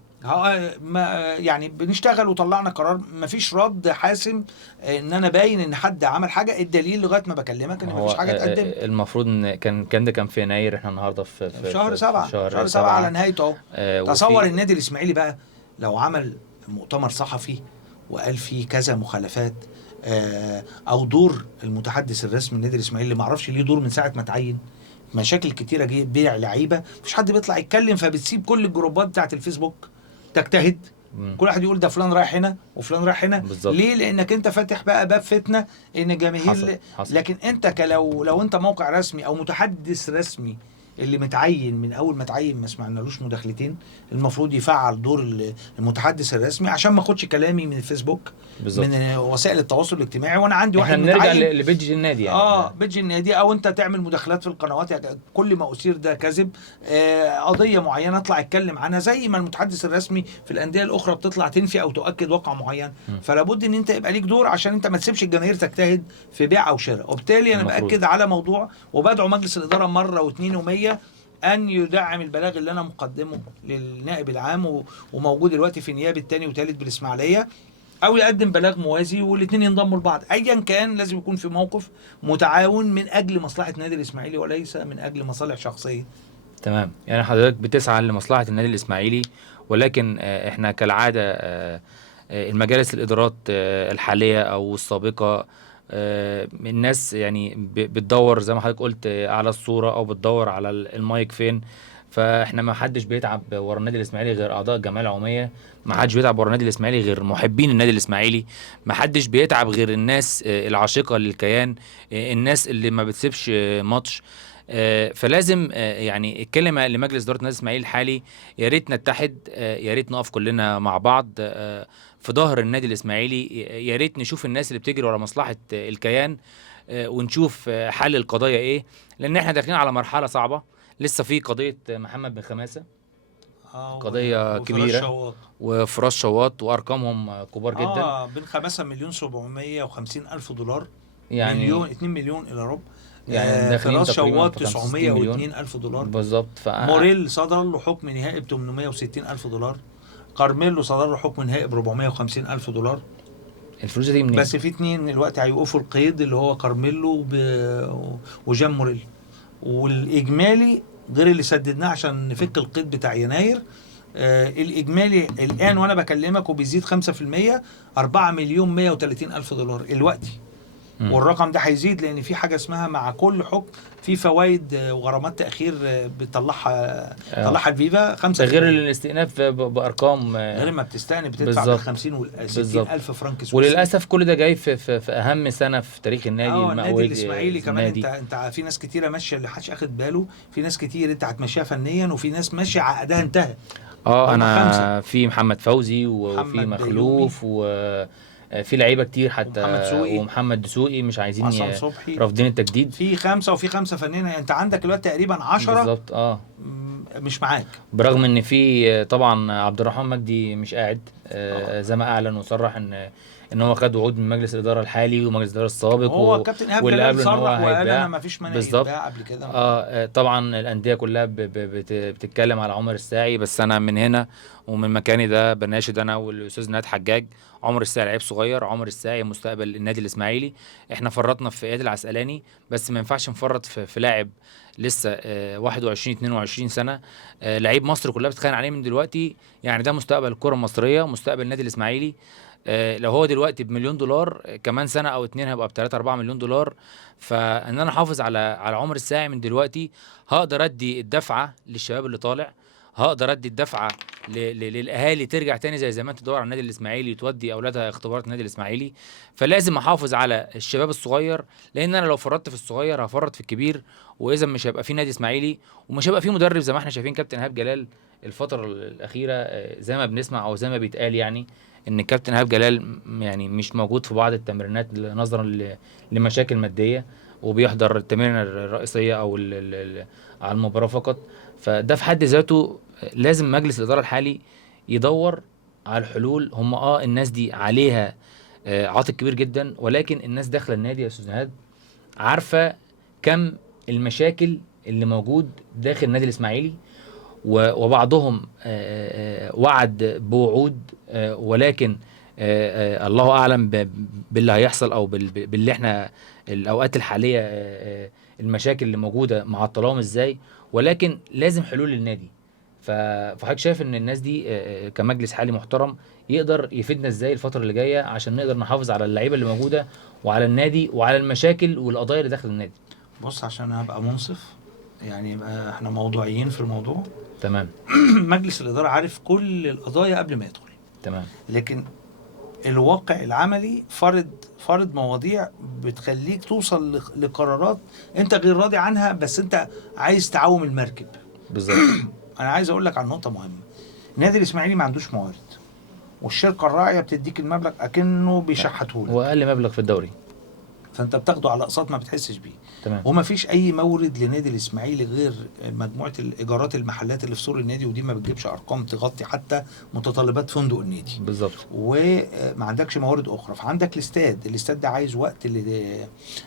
يعني بنشتغل وطلعنا قرار، مفيش رد حاسم ان انا باين ان حد عمل حاجه. الدليل لغايه ما بكلمك ان مفيش حاجه اتقدمت. المفروض ان كان في يناير، احنا النهارده في شهر 7 شهر 7 على نهايته اهو. تصور وفي النادي الاسماعيلي بقى لو عمل مؤتمر صحفي وقال فيه كذا مخالفات، او دور المتحدث الرسمي النادي الاسماعيلي اللي ما اعرفش ليه دور من ساعه ما تعين، مشاكل كتيره جه بيع لعيبه، مفيش حد بيطلع يتكلم، فبتسيب كل الجروبات بتاعت الفيسبوك تجتهد، كل واحد يقول ده فلان رايح هنا وفلان رايح هنا. بالظبط. ليه؟ لانك انت فاتح بقى باب فتنه ان جماهير حصل. لكن انت لو انت موقع رسمي او متحدث رسمي اللي متعين من اول ما تعين ما سمعنالوش مداخلتين، المفروض يفعل دور المتحدث الرسمي عشان ما اخدش كلامي من الفيسبوك بالظبط. من وسائل التواصل الاجتماعي وانا عندي واحد احنا بنرجع متعين. لبيدج النادي يعني. بيدج النادي، او انت تعمل مداخلات في القنوات، يعني كل ما اثير ده كذب. قضيه معينه اطلع اتكلم عنها، زي ما المتحدث الرسمي في الانديه الاخرى بتطلع تنفي او تؤكد واقع معين. فلا بد ان انت يبقى ليك دور عشان انت ما تسيبش الجماهير تجتهد في بيع او شراء. وبالتالي انا باكد على موضوع وبدعو مجلس الاداره مره واثنين ومية ان يدعم البلاغ اللي انا مقدمه للنائب العام وموجود دلوقتي في نيابه تاني وتالت بالاسماعيليه، او يقدم بلاغ موازي والاثنين ينضموا لبعض. ايا كان لازم يكون في موقف متعاون من اجل مصلحه النادي الاسماعيلي وليس من اجل مصالح شخصيه. تمام. يعني حضرتك بتسعى لمصلحه النادي الاسماعيلي، ولكن احنا كالعاده المجالس الادارات الحاليه او السابقه الناس يعني بتدور زي ما حضرتك قلت على الصوره او بتدور على المايك فين. فاحنا ما حدش بيتعب ورا النادي الاسماعيلي غير اعضاء الجمعيه العموميه، ما حدش بيتعب ورا النادي الاسماعيلي غير محبين النادي الاسماعيلي، ما حدش بيتعب غير الناس العاشقه للكيان، الناس اللي ما بتسيبش ماتش. فلازم يعني الكلمه لمجلس اداره النادي الاسماعيلي الحالي، يا ريت نتحد، يا ريت نقف كلنا مع بعض في ظهر النادي الاسماعيلي، يا ريت نشوف الناس اللي بتجري ورا مصلحه الكيان ونشوف حل القضايا ايه، لان احنا داخلين على مرحله صعبه. لسه في قضيه محمد بن خماسه، قضيه كبيره، وفراس شواط وارقامهم كبار جدا. بن خماسه $1,750,000 يعني مليون 2 مليون الى ربع. يعني داخلين فراس شواط $902,000 بالظبط. موريل صدر له حكم نهائي ب $860,000. كارميلو صدر له حكم نهائي ب $450,000. الفلوس دي منين؟ بس في 2 دلوقتي هيوقفوا القيد، اللي هو كارميلو وجان موريل، والاجمالي غير اللي سددناه عشان نفك القيد بتاع يناير. الاجمالي الان وانا بكلمك وبيزيد 5%، 4,130,000 دولار دلوقتي. والرقم ده هيزيد لان في حاجه اسمها مع كل حكم في فوائد وغرامات تاخير بتطلعها الفيفا 5%. غير الاستئناف بارقام، غير ما بتستأنف بتدفع بالظبط. بال50 وال60 بالظبط. ألف فرنك سويسري. وللاسف كل ده جاي في اهم سنه في تاريخ النادي النادي المأوي الاسماعيلي كمان. النادي. انت في ناس كتيره ماشيه اللي محدش اخد باله، في ناس كتير انت هتمشيها فنيا، وفي ناس ماشيه عقدها انتهى. انا 5. في محمد فوزي وفي محمد مخلوف وفي لعيبه كتير حتى، ومحمد سوقي. ومحمد دسوقي مش عايزين وعصام صبحي. رافضين التجديد. في 5 وفي 5 فنانين. انت عندك دلوقتي تقريبا 10 بالظبط. مش معاك، برغم ان في طبعا عبد الرحمن مجدي مش قاعد، زي ما اعلن وصرح ان هو خد وعود من مجلس الاداره الحالي ومجلس الاداره السابق، هو الكابتن ايهاب واللي جلال قبله ان هو صرح وقال هيتباع. انا ما فيش مانع بالظبط. يتباع قبل كده. طبعا الانديه كلها بتتكلم على عمر الساعي، بس انا من هنا ومن مكاني ده بناشد انا والاستاذ نهاد حجاج. عمر الساعي لعيب صغير، عمر الساعي مستقبل النادي الاسماعيلي. احنا فرطنا في اياد العسقلاني، بس ما ينفعش نفرط في لاعب لسه 21 22 سنه، لعيب مصر كلها بتتخانق عليه من دلوقتي. يعني ده مستقبل الكره المصريه، مستقبل النادي الاسماعيلي. لو هو دلوقتي بمليون دولار، كمان سنه او 2 هيبقى ب3 4 مليون دولار. فان انا احافظ على عمر الساعي من دلوقتي، هقدر ادي الدفعه للشباب اللي طالع، هقدر ادي الدفعه للاهالي ترجع تاني زي زمان تدور على النادي الاسماعيلي وتودي اولادها اختبارات النادي الاسماعيلي. فلازم احافظ على الشباب الصغير، لان انا لو فرطت في الصغير هفرط في الكبير، واذا مش هيبقى في نادي اسماعيلي ومش هيبقى في مدرب زي ما احنا شايفين كابتن ايهاب جلال الفتره الاخيره. زي ما بنسمع او زي ما بيتقال يعني ان الكابتن ايهاب جلال يعني مش موجود في بعض التمرينات نظرا لمشاكل ماديه، وبيحضر التمرين الرئيسيه او على المباراه فقط. فده في حد ذاته لازم مجلس الاداره الحالي يدور على الحلول. هم الناس دي عليها عاتق كبير جدا، ولكن الناس داخله النادي يا استاذ نهاد عارفه كم المشاكل اللي موجود داخل النادي الاسماعيلي، وبعضهم وعد بوعود، ولكن الله اعلم باللي هيحصل او باللي احنا الاوقات الحاليه المشاكل اللي موجوده معطلاهم ازاي. ولكن لازم حلول للنادي. فحضرتك شايف ان الناس دي كمجلس حالي محترم يقدر يفيدنا ازاي الفتره اللي جايه عشان نقدر نحافظ على اللعيبه اللي موجوده وعلى النادي وعلى المشاكل والقضايا اللي داخل النادي؟ بص، عشان ابقى منصف يعني، يبقى احنا موضوعيين في الموضوع. تمام. مجلس الاداره عارف كل القضايا قبل ما يدخل. تمام. لكن الواقع العملي فرض مواضيع بتخليك توصل لقرارات انت غير راضي عنها، بس انت عايز تعوم المركب. بالظبط. انا عايز اقول لك عن نقطه مهمه. النادي الاسماعيلي ما عندوش موارد، والشركه الراعيه بتديك المبلغ اكنه بيشحتهولك، واقل مبلغ في الدوري، فانت بتاخده على اقساط ما بتحسش بيه. تمام. وما فيش اي مورد لنادي الاسماعيلي غير مجموعه الايجارات المحلات اللي في سور النادي، ودي ما بتجيبش ارقام تغطي حتى متطلبات فندق النادي. بالظبط. وما عندكش موارد اخرى. فعندك الاستاد ده عايز وقت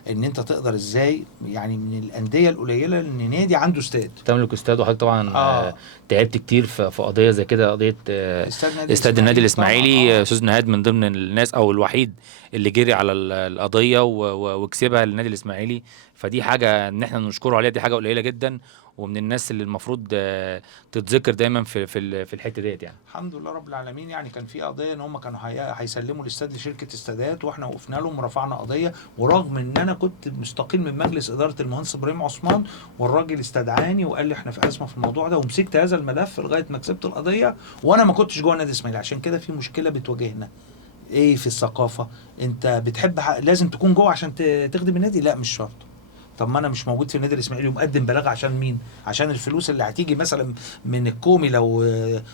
ان انت تقدر ازاي يعني، من الانديه القليله ان نادي عنده استاد تملك استاد. وحضرتك طبعا تعبت كتير في قضيه زي كده، قضيه استاد النادي الاسماعيلي. استاذ نهاد من ضمن الناس او الوحيد اللي جري على القضيه وكسبها للنادي الاسماعيلي. فدي حاجه ان احنا نشكره عليها، دي حاجه قليله جدا، ومن الناس اللي المفروض تتذكر دايما في الحته ديت يعني. الحمد لله رب العالمين. يعني كان في قضيه ان هم كانوا هيسلموا الاستاد لشركه استادات، واحنا وقفنا لهم ورفعنا قضيه، ورغم ان انا كنت مستقيل من مجلس اداره المهندس ابراهيم عثمان، والراجل استدعاني وقال لي احنا في ازمه في الموضوع ده، ومسكت هذا الملف لغايه ما كسبت القضيه، وانا ما كنتش جوه النادي الاسماعيلي. عشان كده في مشكله بتواجهنا ايه في الثقافه. انت بتحب لازم تكون جوه عشان تخدم النادي؟ لا، مش شرط. طب ما انا مش موجود في النادي الاسماعيلي ومقدم بلاغ عشان مين؟ عشان الفلوس اللي هتيجي مثلا من الكومي لو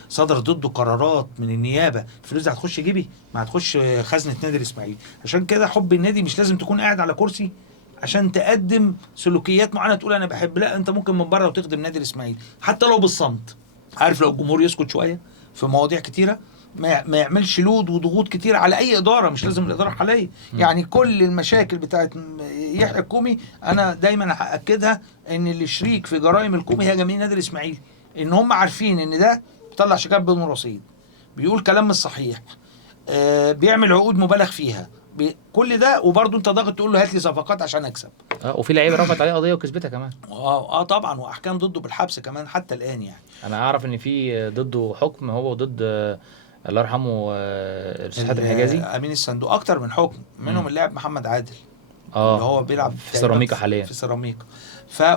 صدر ضده قرارات من النيابه، الفلوس دي هتخش جيبي؟ ما هتخش خزنه النادي الاسماعيلي. عشان كده حب النادي مش لازم تكون قاعد على كرسي عشان تقدم سلوكيات معينه تقول انا بحب. لا، انت ممكن من بره وتخدم النادي الاسماعيلي حتى لو بالصمت. عارف، لو الجمهور يسكت شويه في مواضيع كتيره، ما يعملش لود وضغوط كتير على اي اداره، مش لازم الاداره الحاليه. يعني كل المشاكل بتاعت يحيى الكومي انا دايما هاكدها ان اللي شريك في جرائم الكومي هي جماهير النادي الاسماعيلي، ان هم عارفين ان ده بيطلع شيكات بدون رصيد، بيقول كلام مش صحيح، بيعمل عقود مبالغ فيها، كل ده وبرضه انت ضاغط تقول له هات لي صفقات عشان اكسب. وفي لعيبه رفعت عليه قضيه وكسبتها كمان. طبعا، واحكام ضده بالحبس كمان حتى الان يعني. انا اعرف ان في ضده حكم، هو وضد الله يرحمه الاستاذ حاتم حجازي، امين الصندوق، اكتر من حكم، منهم مم. اللاعب محمد عادل اللي هو بيلعب في سيراميكا حاليا، في سيراميكا.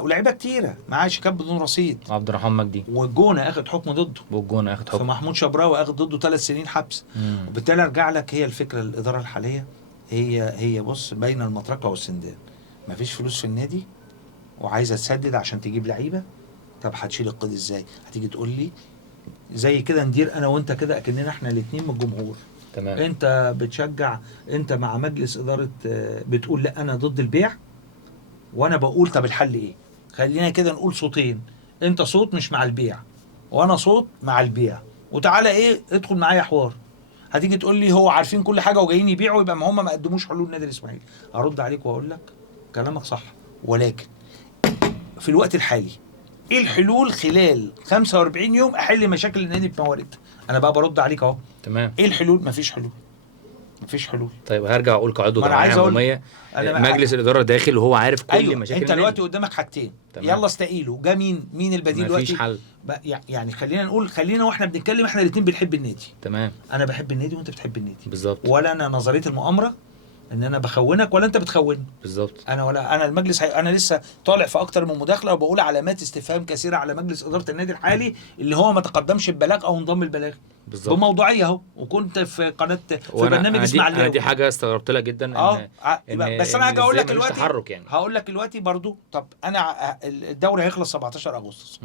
ولاعيبه كتيره معاه شيكات بدون رصيد. عبد الرحمن مجدي، والجونه اخد حكم ضده، والجون اخد حكم، فمحمود شبراوي اخد ضده 3 سنين حبس. وبالتالي ارجع لك، هي الفكره الاداره الحاليه هي بص بين المطرقه والسندان. مفيش فلوس في النادي وعايزه تسدد عشان تجيب لعيبه. طب هتشيل القيد ازاي؟ هتيجي تقول لي زي كده ندير انا وانت كده اكننا احنا الاثنين من الجمهور. تمام. انت بتشجع، انت مع مجلس اداره بتقول لا انا ضد البيع، وانا بقول طب الحل ايه؟ خلينا كده نقول صوتين، انت صوت مش مع البيع وانا صوت مع البيع، وتعالى ايه ادخل معايا حوار. هتيجي تقول لي هو عارفين كل حاجه وجايين يبيعوا، يبقى ما هم ما قدموش حلول النادي الاسماعيلي. ارد عليك واقول لك كلامك صح، ولكن في الوقت الحالي ايه الحلول خلال 45 يوم احل مشاكل النادي بموارد؟ انا بقى برد عليك اهو. تمام. ايه الحلول؟ مفيش حلول، مفيش حلول. طيب هرجع اقول كعضو ما أنا عايز جمعيه أقول- عموميه، أنا مجلس الاداره داخل وهو عارف كل ايوه مشاكل انت النادي. دلوقتي قدامك حاجتين، تمام. يلا استقيلوا. جه مين البديل دلوقتي؟ مفيش حل. يعني خلينا نقول، خلينا واحنا بنتكلم احنا الاثنين بنحب النادي. تمام. انا بحب النادي وانت بتحب النادي بالظبط. ولا انا نظريه المؤامره ان انا بخونك ولا انت بتخوني. بالظبط. انا المجلس انا لسه طالع في اكتر من مداخله وبقول علامات استفهام كثيره على مجلس اداره النادي الحالي اللي هو ما تقدمش ببلاغ او انضم البلاغ بالظبط. بموضوعيه اهو. وكنت في قناه في برنامج اسماعيليه. انا دي حاجه استغربت لها جدا، بس انا هاجي اقول لك دلوقتي تحرك يعني. هقول لك دلوقتي برضو. طب انا الدوري هيخلص 17 اغسطس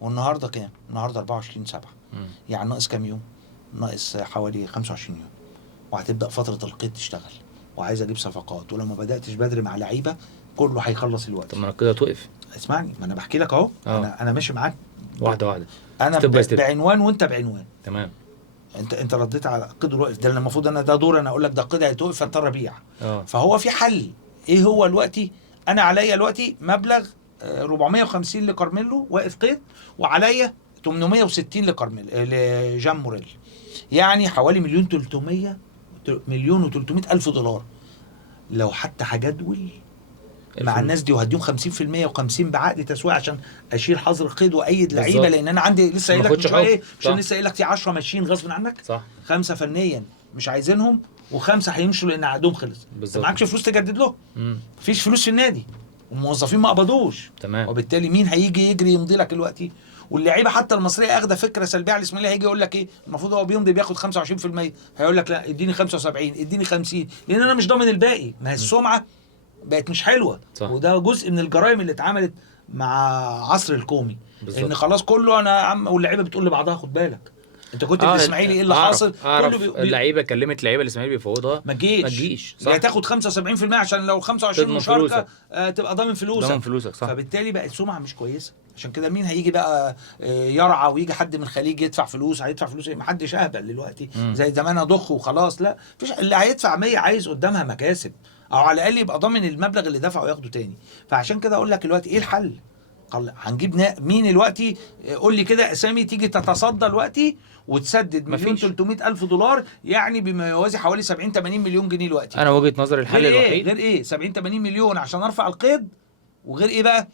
والنهارده كام؟ النهارده 24/7. يعني ناقص كام يوم؟ ناقص حوالي 25 يوم وهتبدا فتره القيد تشتغل، وعايز اجيب صفقات، ولو ما بداتش بدري مع لعيبه كله هيخلص الوقت. طب ما انا كده توقف. اسمعني، ما انا بحكي لك اهو. انا ماشي معاك واحده واحده، انا بعنوان وانت بعنوان. تمام. انت رديت على قيد الوقف ده، المفروض انا ده دور انا اقول لك ده قيد هيتوقف فاضطر ابيع. فهو في حل. ايه هو دلوقتي؟ انا عليا دلوقتي مبلغ 450 لكارميلو واقف قيد، وعليا 860 لجان موريل، يعني حوالي مليون و300 الف دولار. لو حتى هجدول مع الناس دي وهديهم 50% و50 بعقد تسويق عشان اشيل حظر القيد وايد لعيبه، لان انا عندي لسه قايل لك ايه، عشان لسه قايل لك في 10 ماشيين غصب عنك، صح، 5 فنيا مش عايزينهم و5 هيمشوا لان عقدهم خلص. ما معكش فلوس تجدد له، مفيش فلوس في النادي، والموظفين ما قبضوش. تمام. وبالتالي مين هيجي يجري يمضي لك دلوقتي؟ واللعيبه حتى المصريه اخده فكره سلبيه على الاسماعيلي. هيجي يقول لك ايه؟ المفروض هو بيمضي بياخد 25%، هيقول لك لا اديني 75، اديني 50، لان انا مش ضامن الباقي. ما هي السمعه بقت مش حلوه. صح. وده جزء من الجرائم اللي اتعملت مع عصر الكومي. بالزبط. ان خلاص كله انا عم، واللعيبه بتقول لبعضها خد بالك انت كنت في الاسماعيلي ايه اللي حاصل؟ كله اللعيبه كلمت لعيبه الاسماعيلي بيفوضها ما تجيش صح. تاخد 75% عشان لو 25 مشاركه تبقى ضامن فلوسك. صح. فبالتالي بقت سمعه مش كويسه. عشان كده مين هيجي بقى يرعى ويجي حد من الخليج يدفع فلوس؟ هيدفع فلوس ايه؟ ما حدش اهبل دلوقتي زي زمان اضخ وخلاص. لا، مفيش. اللي هيدفع 100 عايز قدامها مكاسب، او على الاقل يبقى ضامن المبلغ اللي دفعه وياخده تاني. فعشان كده اقول لك دلوقتي ايه الحل؟ هنجيب مين دلوقتي؟ قول لي كده اسامي تيجي تتصدى دلوقتي وتسدد مليون 300 الف دولار، يعني بما يوازي حوالي 70 80 مليون جنيه دلوقتي. انا وجهة نظري الحل الوحيد غير ايه 70 80 مليون عشان ارفع القيد، وغير ايه بقى؟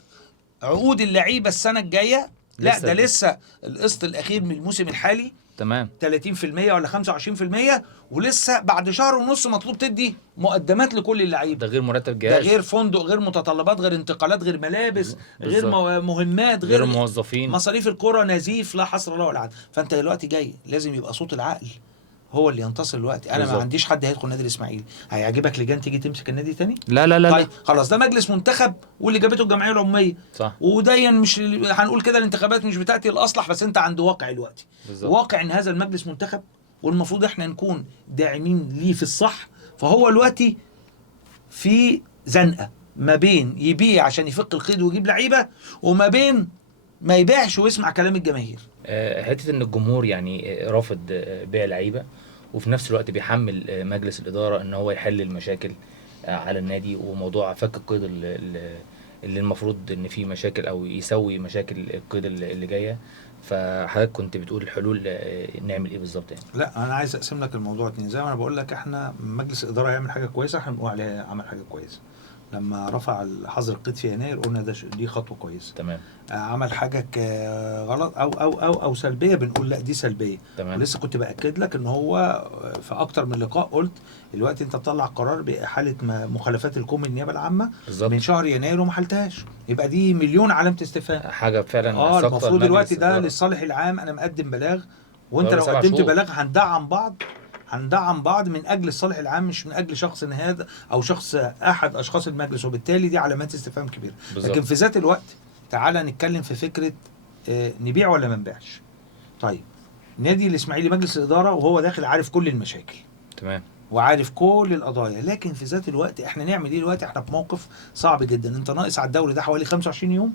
عقود اللعيبه السنه الجايه. لا ده لسه القسط الاخير من الموسم الحالي، تمام، 30% ولا 25%، ولسه بعد شهر ونص مطلوب تدي مقدمات لكل اللعيبه. ده غير مرتب جهاز، ده غير فندق، غير متطلبات، غير انتقالات، غير ملابس، غير مهمات، غير موظفين، مصاريف الكرة نزيف لا حصر له ولا عدل. فانت دلوقتي جاي لازم يبقى صوت العقل هو اللي ينتصر دلوقتي. انا ما عنديش حد هيدخل النادي الاسماعيلي. هيعجبك لجان تيجي تمسك النادي تاني؟ لا لا لا. طيب خلاص، ده مجلس منتخب واللي جابته الجمعيه العموميه. صح. ودايما مش هنقول كده الانتخابات مش بتاتي الاصلح، بس انت عند واقع دلوقتي. واقع ان هذا المجلس منتخب، والمفروض احنا نكون داعمين ليه في الصح. فهو دلوقتي في زنقه ما بين يبيع عشان يفك القيد ويجيب لعيبه، وما بين ما يبيعش ويسمع كلام الجماهير. حته ان الجمهور يعني رافض بيع لعيبه، وفي نفس الوقت بيحمل مجلس الاداره ان هو يحل المشاكل على النادي، وموضوع فك القيد اللي المفروض ان فيه مشاكل او يسوي مشاكل القيد اللي جايه. فحضرتك كنت بتقول الحلول نعمل ايه بالظبط يعني؟ لا انا عايز اقسم لك الموضوع اتنين. زي ما انا بقول لك، احنا مجلس الاداره هيعمل حاجه كويسه، احنا بنقول عليها عمل حاجه كويسه. لما رفع حظر القيد في يناير قلنا دي خطوه كويسه. تمام. عمل حاجه غلط او سلبيه، بنقول لا دي سلبيه. تمام. ولسه كنت باكد لك ان هو في اكتر من لقاء قلت دلوقتي انت تطلع قرار باحاله مخالفات الكوم النيابه العامه بالظبط. من شهر يناير وما حلتهاش، يبقى دي مليون علامه استفهام. حاجه فعلا سقطة المفروض المجلس دلوقتي ده الإدارة. للصالح العام، انا مقدم بلاغ، وانت بقاله لو 7 قدمت شهور. بلاغ هندعم بعض من اجل الصالح العام، مش من اجل شخص هذا او شخص احد اشخاص المجلس، وبالتالي دي علامات استفهام كبيره. بالظبط. لكن في ذات الوقت تعالى نتكلم في فكره نبيع ولا ما نبيعش. طيب نادي الاسماعيلي مجلس الاداره وهو داخل عارف كل المشاكل، تمام. وعارف كل القضايا، لكن في ذات الوقت احنا نعمل ايه دلوقتي؟ احنا في موقف صعب جدا. انت ناقص على الدوري ده حوالي 25 يوم،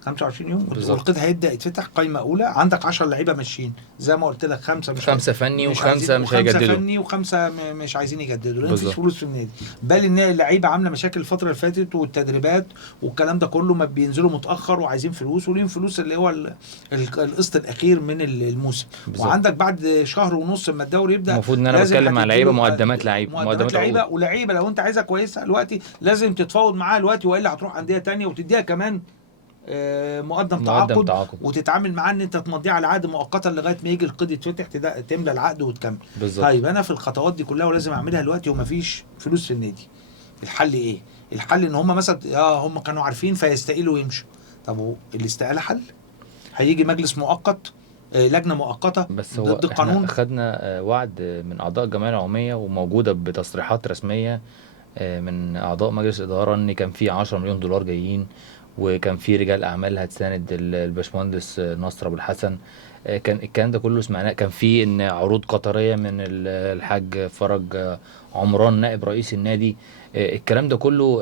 25 يوم بالظبط. والقيد هيبدا يتفتح قائمه اولى، عندك 10 لعيبه ماشيين زي ما قلت لك، 5 فني و5 مش خمسه هيجددوا. فني وخمسه مش عايزين يجددوا لان بالظبط. مفيش فلوس في النادي. بل ان اللعيبه عامله مشاكل الفتره اللي فاتت، والتدريبات والكلام ده كله ما بينزلوا متاخر وعايزين فلوس، وليهم فلوس اللي هو القسط الاخير من الموسم. بالظبط. وعندك بعد شهر ونص لما الدوري يبدا المفروض ان انا لازم بتكلم على لعيبه هتديله مقدمات مقدمات لعيبه، عقود. ولعيبه لو انت عايزها كويسه دلوقتي لازم تتفاوض معاها دلوقتي، والا هتروح انديه تانية وتديها كمان مقدم تعاقد، وتتعامل معاه ان انت تمضيه على عقد مؤقتا لغايه ما يجي القيد يتفتح، تملى العقد وتكمل. بالظبط. طيب انا في الخطوات دي كلها ولازم اعملها دلوقتي ومفيش فلوس في النادي، الحل ايه؟ الحل ان هم مثلا هم كانوا عارفين فيستقيلوا ويمشوا. طب الاستقاله حل؟ هيجي مجلس مؤقت، لجنه مؤقته بس هو ضد القانون. احنا خدنا وعد من اعضاء الجمعيه العموميه وموجوده بتصريحات رسميه من اعضاء مجلس الاداره ان كان في 10 مليون دولار جايين، وكان في رجال اعمال هتساند الباشمهندس نصر ابو الحسن. كان الكلام ده كله سمعناه. كان في ان عروض قطريه من الحاج فرج عمران نائب رئيس النادي. الكلام ده كله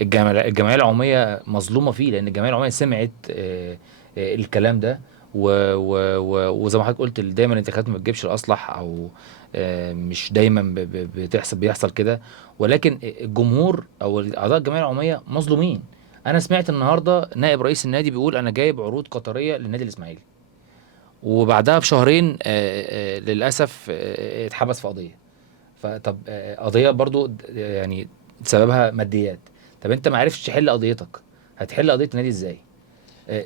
الجمعيه العموميه مظلومه فيه، لان الجمعيه العموميه سمعت الكلام ده. وزي ما حضرتك قلت دايما الانتخابات ما بتجيبش الاصلح، او مش دايما بيحصل كده، ولكن الجمهور او اعضاء الجمعيه العموميه مظلومين. انا سمعت النهارده نائب رئيس النادي بيقول انا جايب عروض قطريه للنادي الاسماعيلي، وبعدها بشهرين للاسف اتحبس في قضيه. فطب قضيه برضو يعني سببها ماديات. طب انت ما عرفتش تحل قضيتك، هتحل قضيه النادي ازاي؟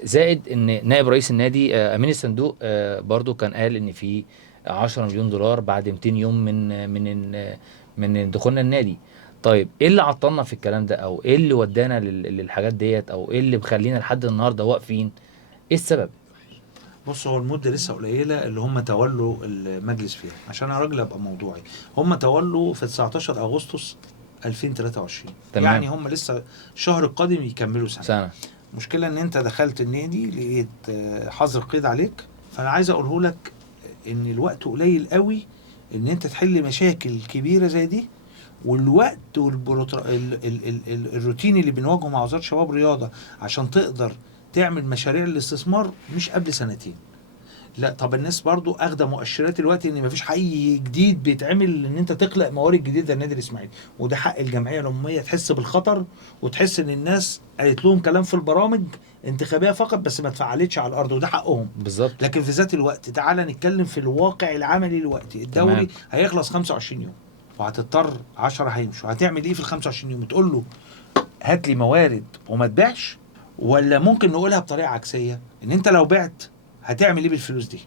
زائد ان نائب رئيس النادي امين الصندوق برضو كان قال ان في 10 مليون دولار بعد 200 يوم من دخولنا النادي. طيب ايه اللي عطلنا في الكلام ده، او ايه اللي ودانا للحاجات ديت، او ايه اللي مخلينا لحد النهارده واقفين؟ ايه السبب؟ بص، هو المده لسه قليله اللي هم تولوا المجلس فيها، عشان انا راجل ابقى موضوعي. هم تولوا في 19 اغسطس 2023. تمام. يعني هم لسه الشهر القادم يكملوا سنه. المشكله ان انت دخلت النادي لقيت حظر قيد عليك. فانا عايز اقوله لك ان الوقت قليل قوي ان انت تحل مشاكل كبيره زي دي، والوقت الروتيني اللي بنواجهه مع وزاره الشباب والرياضه عشان تقدر تعمل مشاريع الاستثمار مش قبل سنتين. لا طب الناس برضو اخده مؤشرات الوقت ان مفيش حي جديد بيتعمل ان انت تخلق موارد جديده للنادي الاسماعيلي، وده حق الجمعيه العموميه تحس بالخطر، وتحس ان الناس قالت لهم كلام في البرامج انتخابيه فقط بس ما اتفعلتش على الارض، وده حقهم بالظبط. لكن في ذات الوقت تعالى نتكلم في الواقع العملي دلوقتي. الدوري تمام. هيخلص 25 يوم وهتضطر 10 هيمشوا، هتعمل ايه في ال 25 يوم؟ تقول له هات لي موارد وما تبيعش، ولا ممكن نقولها بطريقه عكسيه ان انت لو بعت هتعمل ايه بالفلوس دي؟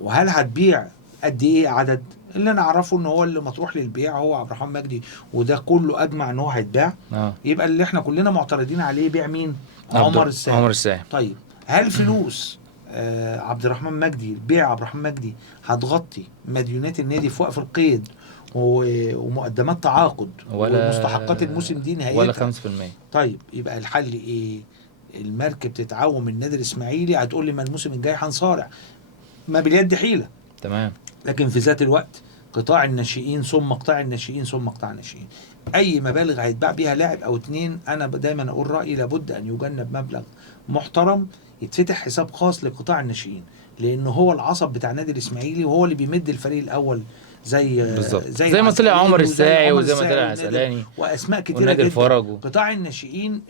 وهل هتبيع قد ايه عدد؟ اللي انا اعرفه ان هو اللي مطروح للبيع هو عبد الرحمن مجدي، وده كله اجمع ان هو هيتباع. يبقى اللي احنا كلنا معترضين عليه بيع مين؟ عمر الساعي. طيب هل فلوس عبد الرحمن مجدي، بيع عبد الرحمن مجدي هتغطي مديونات النادي في وقف القيد ومقدمات تعاقد ومستحقات الموسم دي نهائيا؟ ولا 5%. طيب يبقى الحل ايه؟ المركب تتعوم من النادي الاسماعيلي. هتقول لي ما الموسم الجاي هنصارع، ما باليد حيله. تمام. لكن في ذات الوقت قطاع الناشئين ثم قطاع الناشئين ثم قطاع الناشئين، اي مبالغ هيتباع بيها لاعب او اتنين، انا دايما اقول رايي لابد ان يجنب مبلغ محترم يتفتح حساب خاص لقطاع الناشئين، لان هو العصب بتاع النادي الاسماعيلي وهو اللي بيمد الفريق الاول زي ما طلع عمر الساعي وزي ما طلع عسلاني واسماء كتيره جدا. الفرج قطاع الناشئين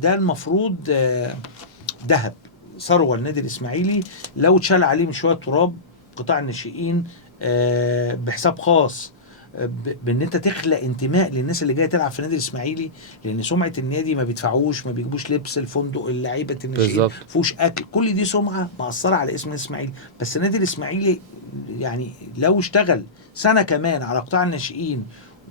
ده المفروض ذهب ثروه النادي الاسماعيلي لو اتشال عليه من شويه تراب قطاع الناشئين بحساب خاص، بان انت تخلق انتماء للناس اللي جايه تلعب في النادي الاسماعيلي، لان سمعه النادي ما بيدفعوش، ما بيجيبوش لبس الفندق، اللعيبه الناشئين بالظبط. فيهوش اكل، كل دي سمعه مأثره على اسم الاسماعيلي. بس النادي الاسماعيلي يعني لو اشتغل سنه كمان على قطاع الناشئين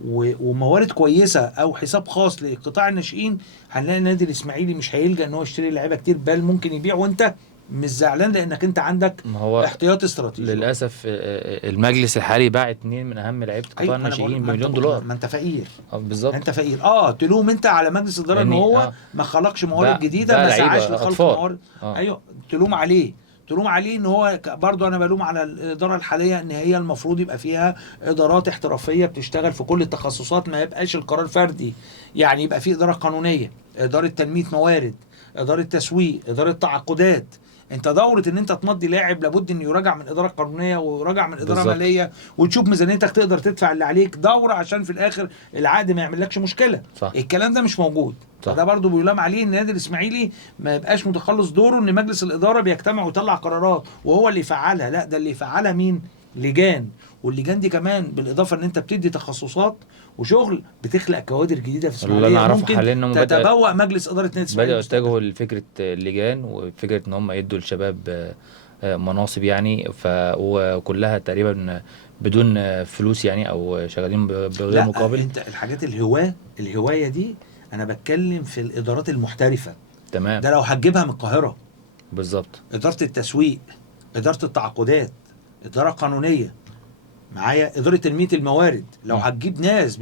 وموارد كويسه او حساب خاص لقطاع الناشئين، هنلاقي النادي الاسماعيلي مش هيلجأ ان هو يشتري لعيبه كتير، بل ممكن يبيع وانت مش زعلان لانك انت عندك ما هو احتياطي استراتيجي. للاسف المجلس الحالي باع 2 من اهم لعيبه قطاع أيوة، ما أنا بقول الناشئين ما أنت بمليون دولار. ما انت فقير، بالظبط. انت فقير. تلوم انت على مجلس الاداره ان يعني هو ما خلقش موارد باع جديده، ما لعيبة سعاش لخلق أطفال. موارد. ايوه، تلوم عليه ان هو برضه انا بلوم على الاداره الحاليه ان هي المفروض يبقى فيها ادارات احترافيه بتشتغل في كل التخصصات، ما يبقاش القرار فردي. يعني يبقى في اداره قانونيه، اداره تنميه موارد، اداره تسويق، اداره تعاقدات. انت دورة ان انت تمضي لاعب لابد ان يراجع من اداره قانونيه ويراجع من اداره بالظبط. ماليه، وتشوف ميزانيتك تقدر تدفع اللي عليك، دوره عشان في الاخر العقد ما يعملكش مشكله. صح. الكلام ده مش موجود. صح. فده برضه بيلام عليه ان النادي الاسماعيلي ما يبقاش متخلص دوره ان مجلس الاداره بيجتمع ويطلع قرارات وهو اللي يفعلها. لا، ده اللي يفعلها مين؟ لجان. واللجان دي كمان بالاضافه ان انت بتدي تخصصات وشغل، بتخلق كوادر جديده في اللي الاسماعيليه انا اعرفه ممكن حاليا انهم تتبوأ مجلس اداره نادي الاسماعيلي. بدأوا يتجهوا لفكره اللجان، وفكره ان هم يدوا الشباب مناصب يعني، وكلها تقريبا بدون فلوس يعني، او شغالين بغير لا، مقابل. انت الحاجات الهوايه دي انا بتكلم في الادارات المحترفه. تمام. ده لو هتجيبها من القاهره، بالظبط. اداره التسويق، اداره التعاقدات، اداره قانونيه، معايا اداره تنميه الموارد، لو هتجيب ناس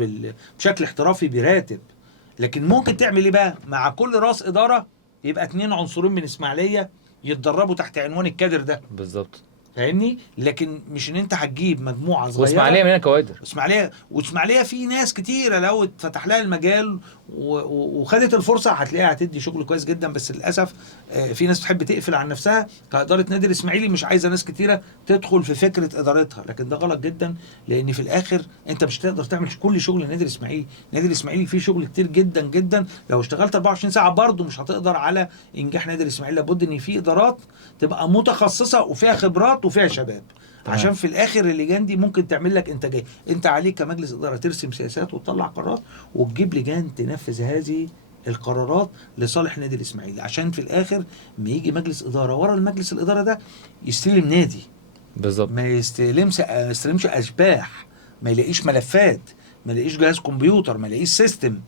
بشكل احترافي براتب. لكن ممكن تعمل ايه بقى مع كل راس اداره؟ يبقى 2 عنصرين من اسماعيليه يتدربوا تحت عنوان الكادر ده. بالظبط. فاهمني؟ لكن مش ان انت هتجيب مجموعه صغيره. واسماعيليه من كوادر. واسماعيليه في ناس كتيره لو اتفتح لها المجال وخدت الفرصه هتلاقيها هتدي شغل كويس جدا. بس للاسف في ناس بتحب تقفل عن نفسها كاداره نادي الاسماعيلي، مش عايزه ناس كتيره تدخل في فكره ادارتها. لكن ده غلط جدا، لان في الاخر انت مش هتقدر تعمل كل شغل النادي الاسماعيلي. النادي الاسماعيلي فيه شغل كتير جدا جدا، لو اشتغلت 24 ساعه برضه مش هتقدر على انجاح نادي الاسماعيلي. لابد ان في ادارات تبقى متخصصه وفيها خبرات وفيها شباب. عشان في الاخر اللجان دي ممكن تعمل لك انتاجيه. انت عليك كمجلس اداره ترسم سياسات وتطلع قرارات، وتجيب لجان تنفذ هذه القرارات لصالح نادي الاسماعيلي، عشان في الاخر ما يجي مجلس اداره ورا المجلس الاداره ده يستلم نادي. بالظبط. ما يستلمش اشباح، ما يلاقيش ملفات، ما يلاقيش جهاز كمبيوتر، ما يلاقيش سيستم.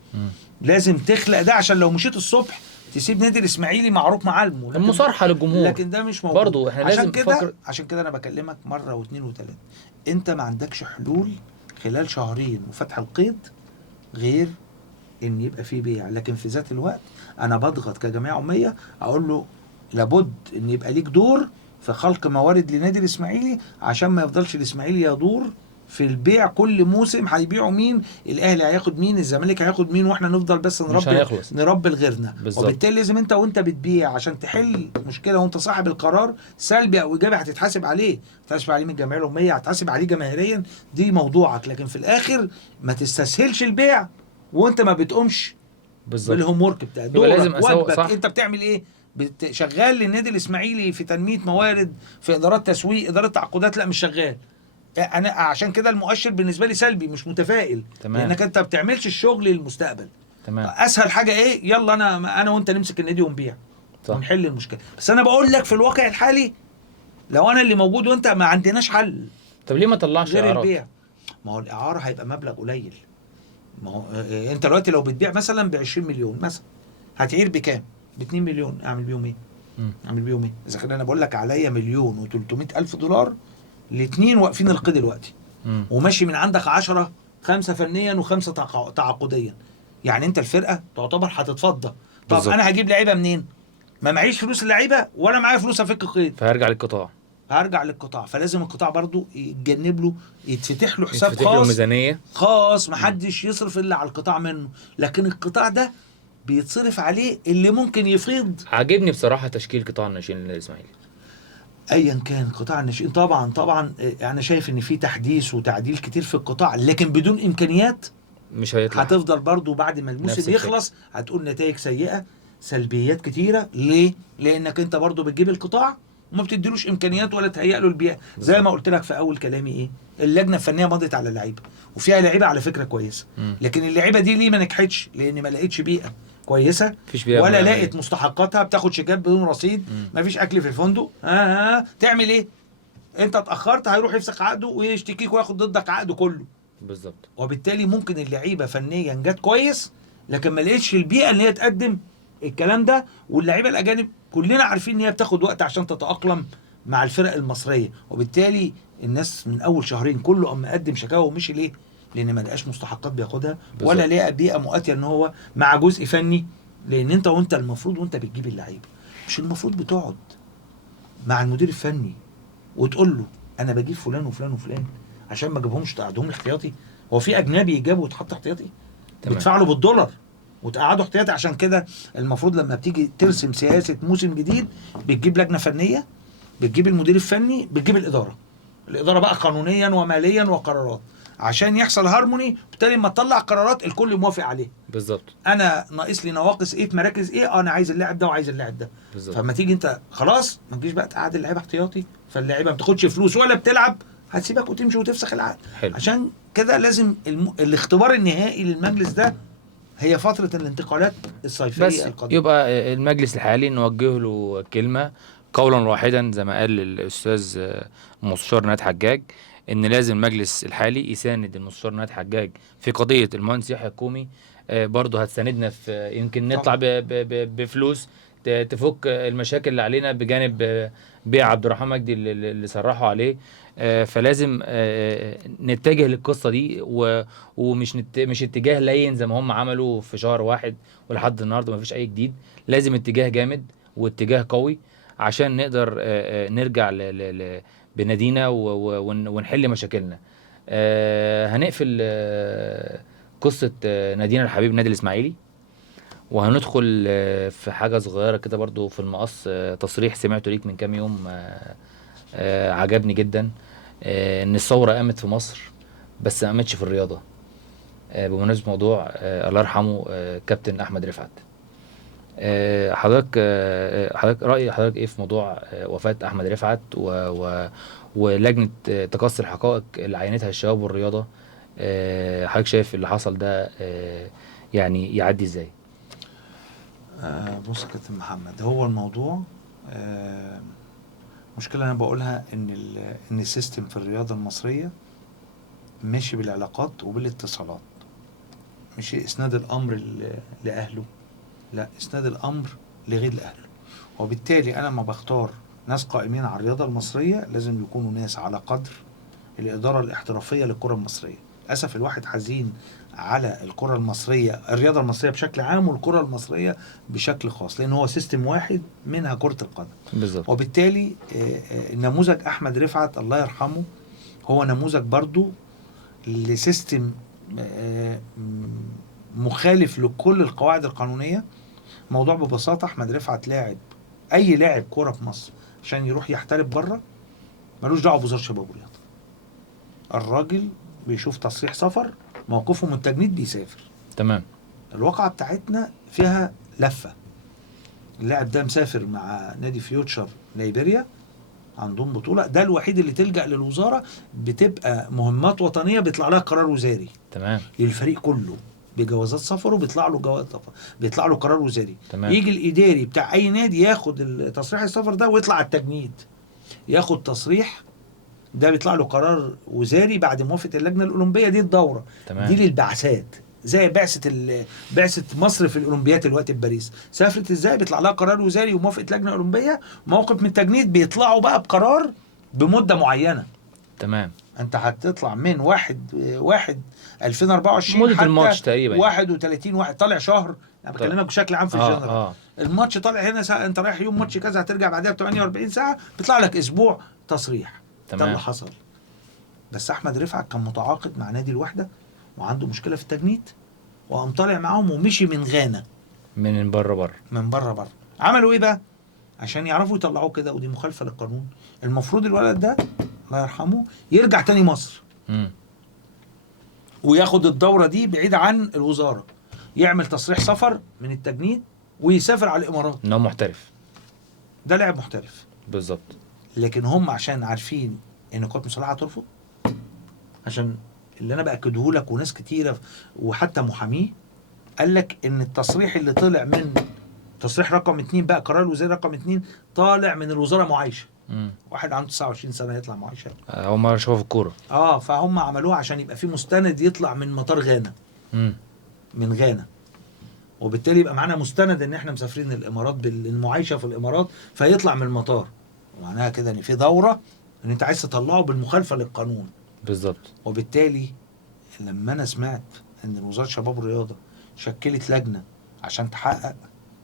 لازم تخلق ده عشان لو مشيت الصبح تسيب نادي الاسماعيلي معروف معالمه، المصارحه للجمهور. لكن ده مش موجود. برضه احنا لازم عشان كده انا بكلمك مره واثنين وثلاثه. انت ما عندكش حلول خلال شهرين وفتح القيد غير ان يبقى فيه بيع. لكن في ذات الوقت انا بضغط كجمعيه عموميه اقول له لابد ان يبقى ليك دور في خلق موارد لنادي الاسماعيلي، عشان ما يفضلش الاسماعيلي يدور في البيع. كل موسم هيبيعوا مين، الاهلي هياخد مين، الزمالك هياخد مين، واحنا نفضل بس نربي لغيرنا. وبالتالي لازم وانت بتبيع عشان تحل مشكله وانت صاحب القرار سلبي او ايجابي هتتحاسب عليه. هتتحاسب عليه من الجمعيه العموميه، هتتحاسب عليه جماهيريا، دي موضوعك. لكن في الاخر ما تستسهلش البيع وانت ما بتقومش بالهوم ورك بتاع دورك واجبك. انت بتعمل ايه؟ شغال للنادي الاسماعيلي في تنميه موارد، في ادارات تسويق، اداره تعاقدات؟ لا، مش شغال. انا عشان كده المؤشر بالنسبه لي سلبي، مش متفائل. تمام. لانك انت بتعملش الشغل للمستقبل. تمام. اسهل حاجه ايه؟ يلا انا وانت نمسك النادي ونبيع ونحل المشكله. بس انا بقول لك في الواقع الحالي لو انا اللي موجود وانت ما عندناش حل. طب ليه ما طلعش غير البيع؟ ما هو الاعاره هيبقى مبلغ قليل. ما هو انت دلوقتي لو بتبيع مثلا ب 20 مليون مثلا، هتعير بكام؟ ب 2 مليون. اعمل بيهم ايه؟ اذا كان انا بقول لك عليا $1,300,000 الاثنين واقفين القيد دلوقتي، وماشي من عندك 10، 5 فنيا و5 تعاقديا. يعني انت الفرقه تعتبر هتتفضى. طب بالزبط. انا هجيب لعيبه منين؟ ما معيش فلوس اللعيبه ولا معايا فلوس افك القيد، فهرجع للقطاع. فلازم القطاع برضو يتجنب له، يتفتح له حساب خاص، له ميزانيه خاص، محدش يصرف الا على القطاع منه. لكن القطاع ده بيتصرف عليه اللي ممكن يفيض. عاجبني بصراحه تشكيل قطاع الناشئين للنادي الاسماعيلي ايا كان قطاع الناشئين. طبعا انا شايف ان في تحديث وتعديل كتير في القطاع، لكن بدون امكانيات مش هيطلع. هتفضل برضو بعد ما الموسم يخلص هتقول نتائج سيئه. سلبيات كتيره. ليه؟ لانك انت برضو بتجيب القطاع وما بتديلوش امكانيات ولا تهيئ له البيئه. زي ما قلت لك في اول كلامي، ايه اللجنه الفنيه مضت على اللعيبه وفيها لعيبه على فكره كويسه، لكن اللعيبه دي ليه ما نجحتش؟ لان ما لقيتش بيئه كويسه، ولا لقيت مستحقاتها، بتاخد شيكات بدون رصيد، ما فيش اكل في الفندق. تعمل ايه؟ انت اتاخرت هيروح يفسخ عقده ويشتكيك وياخد ضدك عقده كله. بالظبط. وبالتالي ممكن اللعيبه فنيا جت كويس لكن ما لقيتش البيئه اللي هي تقدم الكلام ده. واللعيبه الاجانب كلنا عارفين ان هي بتاخد وقت عشان تتاقلم مع الفرق المصريه، وبالتالي الناس من اول شهرين كله اما قدم شكاوى ومشي. ليه؟ لان ما لقاش مستحقات بياخدها، ولا لقى بيئه مؤاتيه ان هو مع جزء فني. لان انت المفروض وانت بتجيب اللعيبه مش المفروض بتقعد مع المدير الفني وتقول له انا بجيب فلان وفلان وفلان عشان ما اجيبهمش تقعدهم احتياطي؟ هو في اجنبي يجابه ويتحط احتياطي؟ بتدفع له بالدولار وتقعده احتياطي. عشان كده المفروض لما بتيجي ترسم سياسه موسم جديد بتجيب لجنه فنيه، بتجيب المدير الفني، بتجيب الاداره بقى قانونيا وماليا وقرارات عشان يحصل هارموني. بالتالي لما تطلع قرارات الكل موافق عليه. بالظبط. انا ناقص لي نواقص ايه في مراكز ايه، انا عايز اللاعب ده وعايز اللاعب ده. بالظبط. فلما تيجي انت خلاص ما تجيش بقى تقعد اللعيبه احتياطي، فاللعيبه ما بتاخدش فلوس ولا بتلعب، هتسيبك وتمشي وتفسخ العقد. عشان كده لازم الاختبار النهائي للمجلس ده هي فترة الانتقالات الصيفية بس القادمة. يبقى المجلس الحالي نوجه له كلمة قولا واحدا زي ما قال الأستاذ مستشار نادي حجاج، إن لازم المجلس الحالي يساند المستشار نادي حجاج في قضية المهندس يحيى الكومي. برضه هتساندنا في يمكن نطلع بفلوس تفك المشاكل اللي علينا بجانب بيع عبد الرحمن مجدي اللي صرحوا عليه. فلازم نتجه للقصه دي ومش مش اتجاه لين زي ما هم عملوا في شهر واحد ولحد النهارده ما فيش اي جديد. لازم اتجاه جامد واتجاه قوي عشان نقدر نرجع بنادينا ونحل مشاكلنا. هنقفل قصه نادينا الحبيب النادي الاسماعيلي، وهندخل في حاجه صغيره كده برضو في المقص. تصريح سمعته ليك من كام يوم عجبني جدا، ان الثوره قامت في مصر بس ما قامتش في الرياضه. بمناسبه موضوع الله يرحمه كابتن احمد رفعت. حضرتك راي حضرتك ايه في موضوع وفاه احمد رفعت ولجنه تقصي الحقائق اللي عينتها الشباب والرياضه؟ حضرتك شايف اللي حصل ده يعني يعدي ازاي؟ بص يا كابتن محمد، هو الموضوع مشكلة أنا بقولها إن السيستم في الرياضة المصرية ماشي بالعلاقات وبالاتصالات، مش إسناد الأمر لأهله، لا، إسناد الأمر لغير أهله. وبالتالي أنا ما بختار ناس قائمين على الرياضة المصرية لازم يكونوا ناس على قدر الإدارة الاحترافية للكرة المصرية. للأسف الواحد حزين على الكرة المصرية، الرياضة المصرية بشكل عام والكرة المصرية بشكل خاص، لأن هو سيستم واحد منها كرة القدم. بالظبط. وبالتالي نموذج أحمد رفعت الله يرحمه هو نموذج برضو لسيستم مخالف لكل القواعد القانونية. موضوع ببساطة، أحمد رفعت لاعب، أي لاعب كرة في مصر عشان يروح يحترف بره ملوش دعوة بوزارة الشباب والرياضة. الراجل بيشوف تصريح سفر، موقفه من التجنيد بيسافر. تمام. الواقعة بتاعتنا فيها لفة. اللاعب ده مسافر مع نادي فيوتشر ليبيريا، عندهم بطولة، ده الوحيد اللي تلجأ للوزارة، بتبقى مهمات وطنية بيطلع لها قرار وزاري. تمام. للفريق كله بجوازات سفره بيطلع له جواز سفر، بيطلع له قرار وزاري. تمام. يجي الإداري بتاع أي نادي ياخد تصريح السفر ده ويطلع على التجنيد، ياخد تصريح ده بيطلع له قرار وزاري بعد موافقة اللجنة الأولمبية. دي الدورة. تمام. دي للبعثات، زي بعثة مصر في الأولمبياد دلوقتي في باريس، سافرت ازاي؟ بيطلع لها قرار وزاري وموافقة لجنة أولمبية، موقف من التجنيد، بيطلعوا بقى بقرار بمدة معينة. تمام. انت هتطلع من 1/1/2024 مدة الماتش تقريبا 31 واحد، طالع شهر. انا بكلمك بشكل عام في الجنرال. الماتش طالع هنا انت رايح يوم ماتش كذا، هترجع بعدها ب 48 ساعة، بيطلع لك اسبوع تصريح. تمام. ده اللي حصل. بس احمد رفعت كان متعاقد مع نادي الوحدة وعنده مشكلة في التجنيد، وقام طالع معاهم ومشي من غانا، من بره. عملوا ايه بقى عشان يعرفوا يطلعوه كده؟ ودي مخالفة للقانون. المفروض الولد ده الله يرحمه يرجع تاني مصر وياخد الدورة دي بعيد عن الوزارة، يعمل تصريح سفر من التجنيد ويسافر على الامارات، ان هو محترف. ده لاعب محترف. بالظبط. لكن هم عشان عارفين ان القوات المسلحه هترفض، عشان اللي انا باكده لك وناس كتيره وحتى محاميه قال لك ان التصريح اللي طلع من تصريح رقم 2 بقى، قرار الوزير رقم 2 طالع من الوزاره معايشه. واحد عنده 29 سنه يطلع معايشه؟ هم شافوا في الكوره. فهم عملوها عشان يبقى في مستند يطلع من مطار غانا. من غانا، وبالتالي يبقى معانا مستند ان احنا مسافرين الامارات بالمعايشه في الامارات، فيطلع من المطار. ومعناها كده ان في دوره ان انت عايز تطلعه بالمخالفه للقانون. بالظبط. وبالتالي لما انا سمعت ان وزاره الشباب والرياضه شكلت لجنه عشان تحقق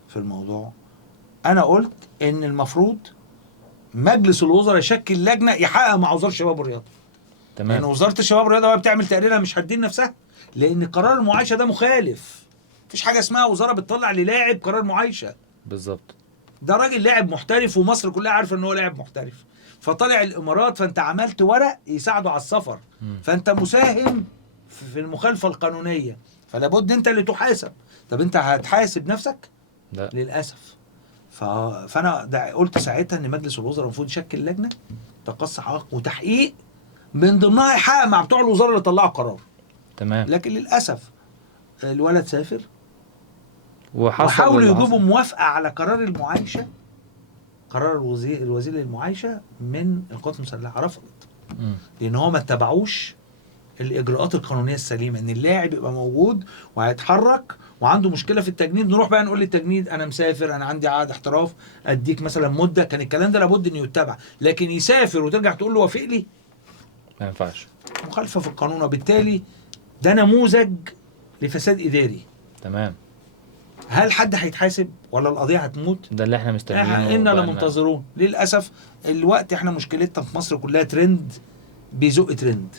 في الموضوع، انا قلت ان المفروض مجلس الوزراء يشكل لجنه يحقق مع وزاره الشباب والرياضه. تمام. لان وزاره الشباب والرياضه وهي بتعمل تقريرها مش هتدين نفسها، لان قرار المعايشه ده مخالف. مفيش حاجه اسمها وزاره بتطلع للاعب قرار معايشه. بالظبط. ده راجل لاعب محترف ومصر كلها عارفه ان هو لاعب محترف، فطلع الامارات، فانت عملت ورق يساعده على السفر، فانت مساهم في المخالفه القانونيه، فلا بد انت اللي تحاسب. طب انت هتحاسب نفسك؟ لا للاسف. فانا قلت ساعتها ان مجلس الوزراء المفروض يشكل لجنه تقصي حقائق وتحقيق، من ضمنها يحقق مع بتوع الوزاره اللي طلعوا القرار. تمام. لكن للاسف الولد سافر، وحصل وحاولوا يجيبوا موافقه على قرار المعايشه، قرار الوزير للمعايشه من القوات المسلحه، رفضت. لان هو ما اتبعوش الاجراءات القانونيه السليمه، ان اللاعب يبقى موجود وهيتحرك وعنده مشكله في التجنيد، نروح بقى نقول للتجنيد انا مسافر، انا عندي عقد احتراف، اديك مثلا مده. كان الكلام ده لابد انه يتبع. لكن يسافر وترجع تقول له وافق لي، ما ينفعش، مخالفه في القانون. وبالتالي ده نموذج لفساد اداري. تمام. هل حد هيتحاسب ولا القضيه هتموت؟ ده اللي احنا مستنيينه. إنا لمنتظرون. للاسف الوقت احنا مشكلتنا في مصر كلها ترند بيزق ترند.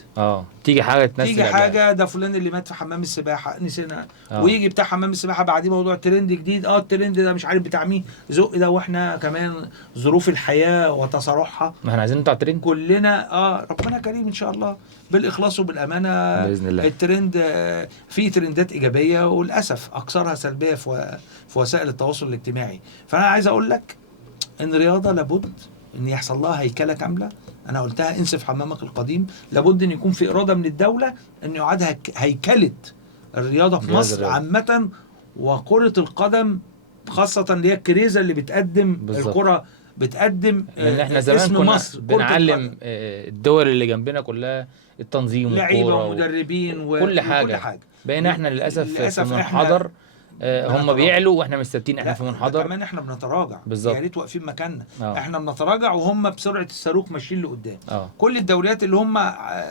تيجي حاجه تنسي، تيجي حاجه ده فلان اللي مات في حمام السباحه نسينا، ويجي بتاع حمام السباحه بعديه موضوع ترند جديد. الترند ده مش عارف بتاع مين، زق ده. واحنا كمان ظروف الحياه وتصارحها، ما احنا عايزين نطلع ترند كلنا. ربنا كريم ان شاء الله بالاخلاص وبالامانه باذن الله. الترند في ترندات ايجابيه وللاسف اكثرها سلبيه في وسائل التواصل الاجتماعي. فانا عايز اقول لك ان الرياضه لابد ان يحصل لها هيكله كامله. انا قلتها انسف حمامك القديم. لابد ان يكون في اراده من الدوله ان يعاد هيكله الرياضه في مصر عامه، وكره القدم خاصه اللي هي الكريزه اللي بتقدم بالزبط. الكره بتقدم لان احنا زمان كنا مصر بنعلم الدول اللي جنبنا كلها التنظيم لعيبه ومدربين وكل حاجه. بقينا احنا للاسف في منحدر. هم بيعلوا واحنا مش ثابتين، احنا في منحدر. كمان احنا بنتراجع. بالظبط. يا ريت واقفين مكاننا. احنا بنتراجع وهم بسرعه الصاروخ ماشيين لقدام. كل الدوريات اللي هم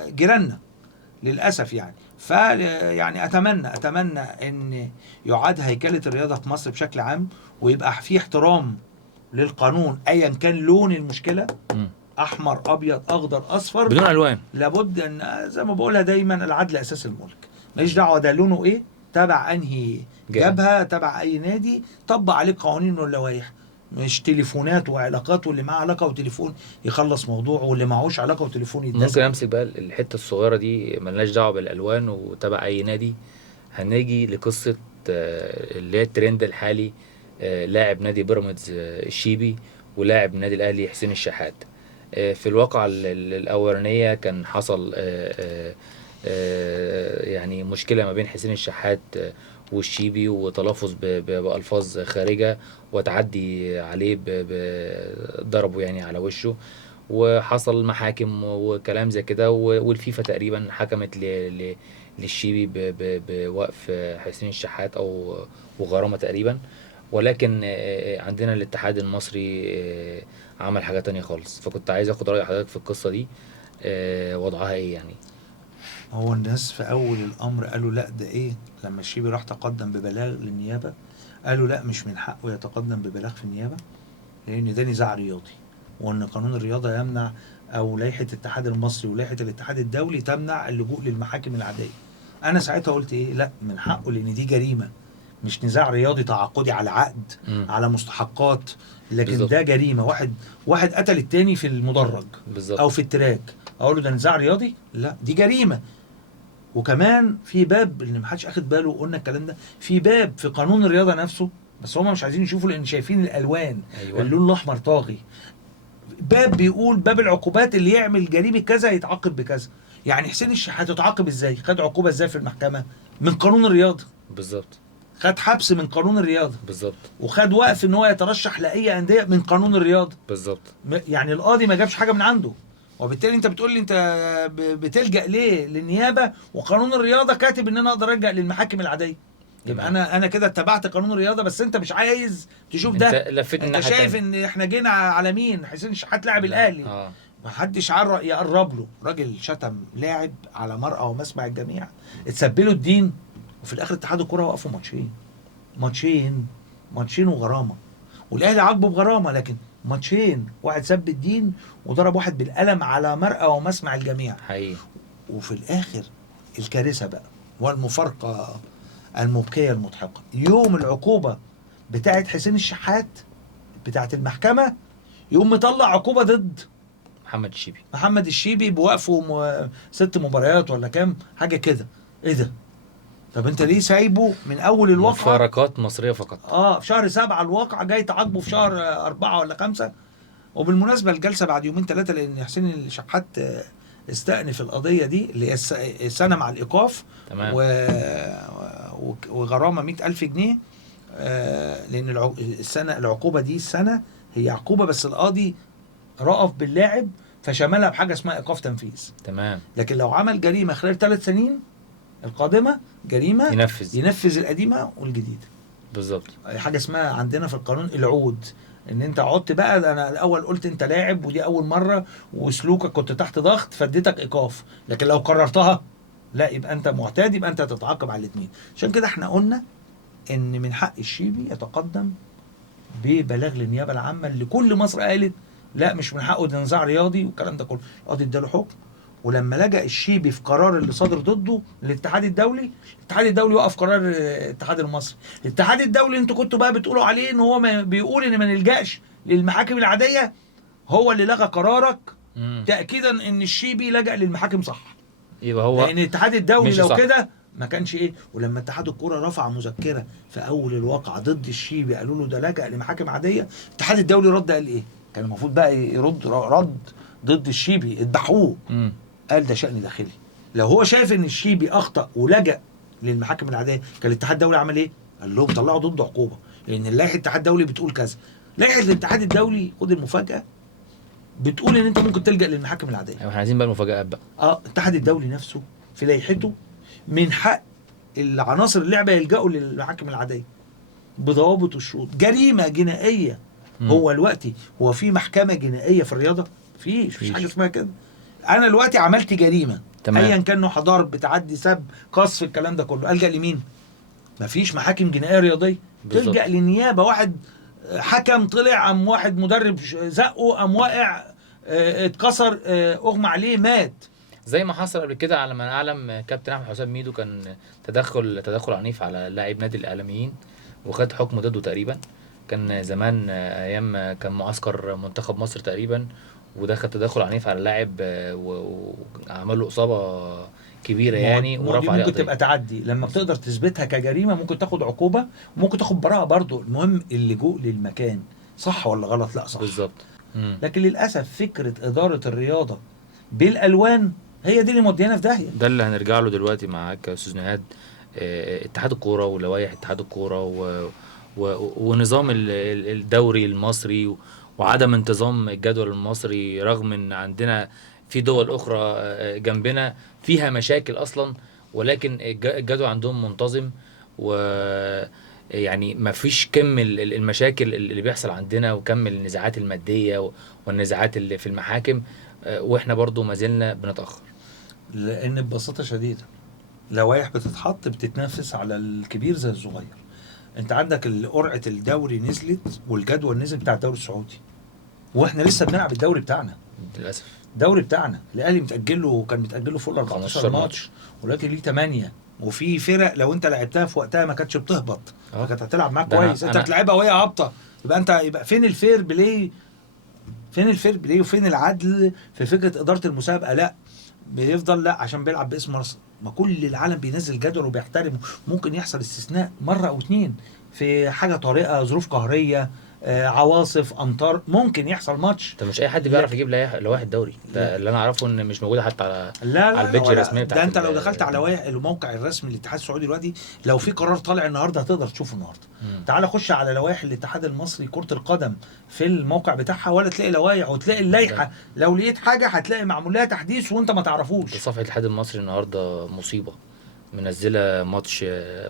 جيراننا للاسف يعني. يعني اتمنى ان يعاد هيكله الرياضه في مصر بشكل عام، ويبقى في احترام للقانون ايا كان لون المشكله، احمر ابيض اخضر اصفر بدون الوان. لابد ان زي ما بقولها دايما العدل اساس الملك. ماليش دعوه ده لونه ايه، تبع انهي جبهه، تبع اي نادي، طبق عليه قوانين واللوائح. مش تليفونات وعلاقات، واللي معاه علاقه وتليفون يخلص موضوع، واللي معهوش علاقه وتليفون يتدخل. ممكن امسك بقى الحته الصغيره دي، ملناش دعوه بالالوان وتبع اي نادي. هنيجي لقصه اللي هي الترند الحالي، لاعب نادي بيراميدز الشيبي ولاعب النادي الاهلي حسين الشحات. في الواقعه الاولانيه كان حصل يعني مشكله ما بين حسين الشحات والشيبي، وتلفظ بألفاظ خارجة، وتعدي عليه ضربه يعني على وشه، وحصل محاكم وكلام زي كده. والفيفا تقريبا حكمت للشيبي بوقف حسين الشحات او وغرامة تقريبا. ولكن عندنا الاتحاد المصري عمل حاجة تانية خالص. فكنت عايز اخد رأي حضرتك في القصة دي، وضعها ايه يعني؟ هو الناس في اول الامر قالوا لا ده ايه، لما الشيبي راح تقدم ببلاغ للنيابه قالوا لا مش من حقه يتقدم ببلاغ في النيابه، لان ده نزاع رياضي، وان قانون الرياضه يمنع، او لائحه الاتحاد المصري ولائحه الاتحاد الدولي تمنع اللجوء للمحاكم العاديه. انا ساعتها قلت ايه، لا من حقه، لان دي جريمه، مش نزاع رياضي تعاقدي على عقد على مستحقات، لكن بالزبط. ده جريمه. واحد قتل التاني في المدرج بالزبط. او في التراك، اقول له ده نزاع رياضي؟ لا دي جريمه. وكمان في باب اللي محدش اخد باله، قلنا الكلام ده في باب في قانون الرياضه نفسه بس هم مش عايزين يشوفوا لان شايفين الالوان. أيوة. اللون الاحمر طاغي. باب بيقول باب العقوبات اللي يعمل جريمه كذا يتعاقب بكذا. يعني حسين الشحات هتتعاقب ازاي؟ خد عقوبه ازاي في المحكمه؟ من قانون الرياضه. بالظبط. خد حبس من قانون الرياضه. بالظبط. وخد وقف ان هو يترشح لاي انديه من قانون الرياضه. بالظبط. يعني القاضي ما جابش حاجه من عنده. وبالتالي انت بتقول لي انت بتلجأ ليه للنيابه وقانون الرياضه كاتب ان انا اقدر الجأ للمحاكم العاديه. يبقى انا كده اتبعت قانون الرياضه، بس انت مش عايز تشوف ده. انت لفيت انت الناحية شايف التانية. ان احنا جينا على مين؟ حسين الشحات لاعب الاهلي. ما حدش يقرب له. راجل شتم لاعب على مرأى ومسمع الجميع، اتسبله الدين، وفي الاخر اتحاد الكوره وقفوا ماتشين وغرامه، والاهلي عاقبه بغرامه، لكن ماتشين، واحد سب الدين وضرب واحد بالقلم على مرأى ومسمع الجميع حقيقي. وفي الاخر الكارثه بقى والمفارقه المبكيه المضحكه، يوم العقوبه بتاعت حسين الشحات بتاعت المحكمه يقوم مطلع عقوبه ضد محمد الشيبي بوقفه 6 مباريات ولا كام حاجه كده. ايه ده؟ طب انت ليه سايبه من اول الواقعه؟ مفارقات مصريه فقط. في شهر 7 الواقعه، جاي تعاقبه في شهر 4 ولا 5. وبالمناسبه الجلسه بعد يومين 3 لان حسين الشحات استأنف القضيه دي اللي هي السنه مع الايقاف. تمام. وغرامه 100,000 جنيه. لان العقوبه دي السنه هي عقوبه، بس القاضي رأف باللاعب فشملها بحاجه اسمها ايقاف تنفيذ. تمام. لكن لو عمل جريمه خلال 3 سنين القادمه جريمه ينفذ القديمه والجديده. بالظبط. حاجه اسمها عندنا في القانون العود، ان انت عدت بقى. انا الاول قلت انت لاعب ودي اول مره وسلوكك كنت تحت ضغط فاديتك ايقاف، لكن لو قررتها لا يبقى انت معتاد، يبقى انت هتتعاقب على الاثنين. عشان كده احنا قلنا ان من حق الشيبي يتقدم ببلاغ للنيابه العامه اللي كل مصر قالت لا مش من حقه ده نزاع رياضي والكلام ده كله. القاضي اداله حكم، ولما لجأ الشيبي في قرار اللي صادر ضده للاتحاد الدولي، الاتحاد الدولي وقف قرار الاتحاد المصري. الاتحاد الدولي انتوا كنتوا بقى بتقولوا عليه ان هو بيقول ان ما نلجأش للمحاكم العاديه، هو اللي لغى قرارك تأكيدا ان الشيبي لجأ للمحاكم صح. يبقى هو لان الاتحاد الدولي لو كده ما كانش ايه. ولما اتحاد الكوره رفع مذكره في اول الواقعه ضد الشيبي قالوا له ده لجأ لمحاكم عاديه، الاتحاد الدولي رد قال ايه؟ كان المفروض بقى يرد رد ضد الشيبي، اذبحوه. قال ده شأن داخلي. لو هو شايف ان الشيبي اخطأ ولجأ للمحاكم العاديه، كان الاتحاد الدولي عمل ايه؟ قال لهم طلعوا ضده عقوبه، لان اللائحه الاتحاد الدولي بتقول كذا. لائحه الاتحاد الدولي خد المفاجاه بتقول ان انت ممكن تلجأ للمحاكم العاديه. احنا عايزين بقى المفاجآت بقى. الاتحاد الدولي نفسه في لائحته من حق العناصر اللعبه يلجأوا للمحاكم العاديه بضوابط والشروط. جريمه جنائيه هو دلوقتي هو في محكمه جنائيه في الرياضه؟ فيش حاجه اسمها كده. انا دلوقتي عملت جريمه ايا كان نوعها، ضرب، تعدي، سب، قذف، الكلام ده كله، الجا لمين؟ مفيش محاكم جنائيه رياضيه. تلجا للنيابه. واحد حكم طلع ام واحد مدرب زقه ام واقع اتكسر اغمى عليه مات، زي ما حصل قبل كده على ما اعلم. كابتن احمد حسام ميدو كان تدخل عنيف على لاعب نادي الاعلاميين وخد حكم ضده تقريبا. كان زمان ايام كان معسكر منتخب مصر تقريبا، ودخل تدخل عنيف على اللاعب وعمل له اصابه كبيره يعني ورفع عليه ممكن تبقى تعدي لما بتقدر تثبتها كجريمه، ممكن تاخد عقوبه وممكن تاخد براءه برضه. المهم اللجوء للمكان صح ولا غلط؟ لا صح بالظبط. لكن للاسف فكره اداره الرياضه بالالوان هي دي اللي موديانا في داهيه. ده اللي هنرجع له دلوقتي معاك يا استاذ نهاد. اتحاد الكوره ولوائح اتحاد الكوره ونظام الدوري المصري وعدم انتظام الجدول المصري، رغم ان عندنا في دول اخرى جنبنا فيها مشاكل اصلا، ولكن الجدول عندهم منتظم. و يعني ما فيش كم المشاكل اللي بيحصل عندنا وكم النزاعات الماديه والنزاعات اللي في المحاكم، واحنا برضو ما زلنا بنتاخر. لان ببساطه شديده لوائح بتتحط بتتنافس على الكبير زي الصغير. انت عندك قرعه الدوري نزلت والجدول نزل بتاع الدوري السعودي، واحنا لسه بنلعب الدوري بتاعنا للاسف. الدوري بتاعنا الاهلي متاجل له، كان متاجل له فوق ال 14 ماتش ولكن ليه 8. وفي فرق لو انت لعبتها في وقتها ما كانتش بتهبط، كانت هتلعب معاك كويس. انت بتلعبها وهي هابطه، يبقى فين الفير بلاي؟ فين الفير بلاي وفين العدل في فكره اداره المسابقه؟ لا بيفضل لا عشان بيلعب باسم مصر. ما كل العالم بينزل جدول وبيحترمه. ممكن يحصل استثناء مره او 2 في حاجه طارئه، ظروف قهريه، عواصف، امطار، ممكن يحصل ماتش. طب مش اي حد بيعرف لكن- يجيب لوائح الدوري ده، اللي انا اعرفه ان مش موجوده حتى على لا على لا البيج ولا- الرسميه ده بتاعت انت لو دخلت على الموقع الرسمي للاتحاد السعودي دلوقتي، لو في قرار طالع النهارده هتقدر تشوفه النهارده. تعال خش على لوائح الاتحاد المصري كرة القدم في الموقع بتاعها، ولا تلاقي لوائح، وتلاقي اللائحه لو لقيت حاجه هتلاقي معمول لها تحديث وانت ما تعرفوش. صفحه الاتحاد المصري النهارده مصيبه، منزله ماتش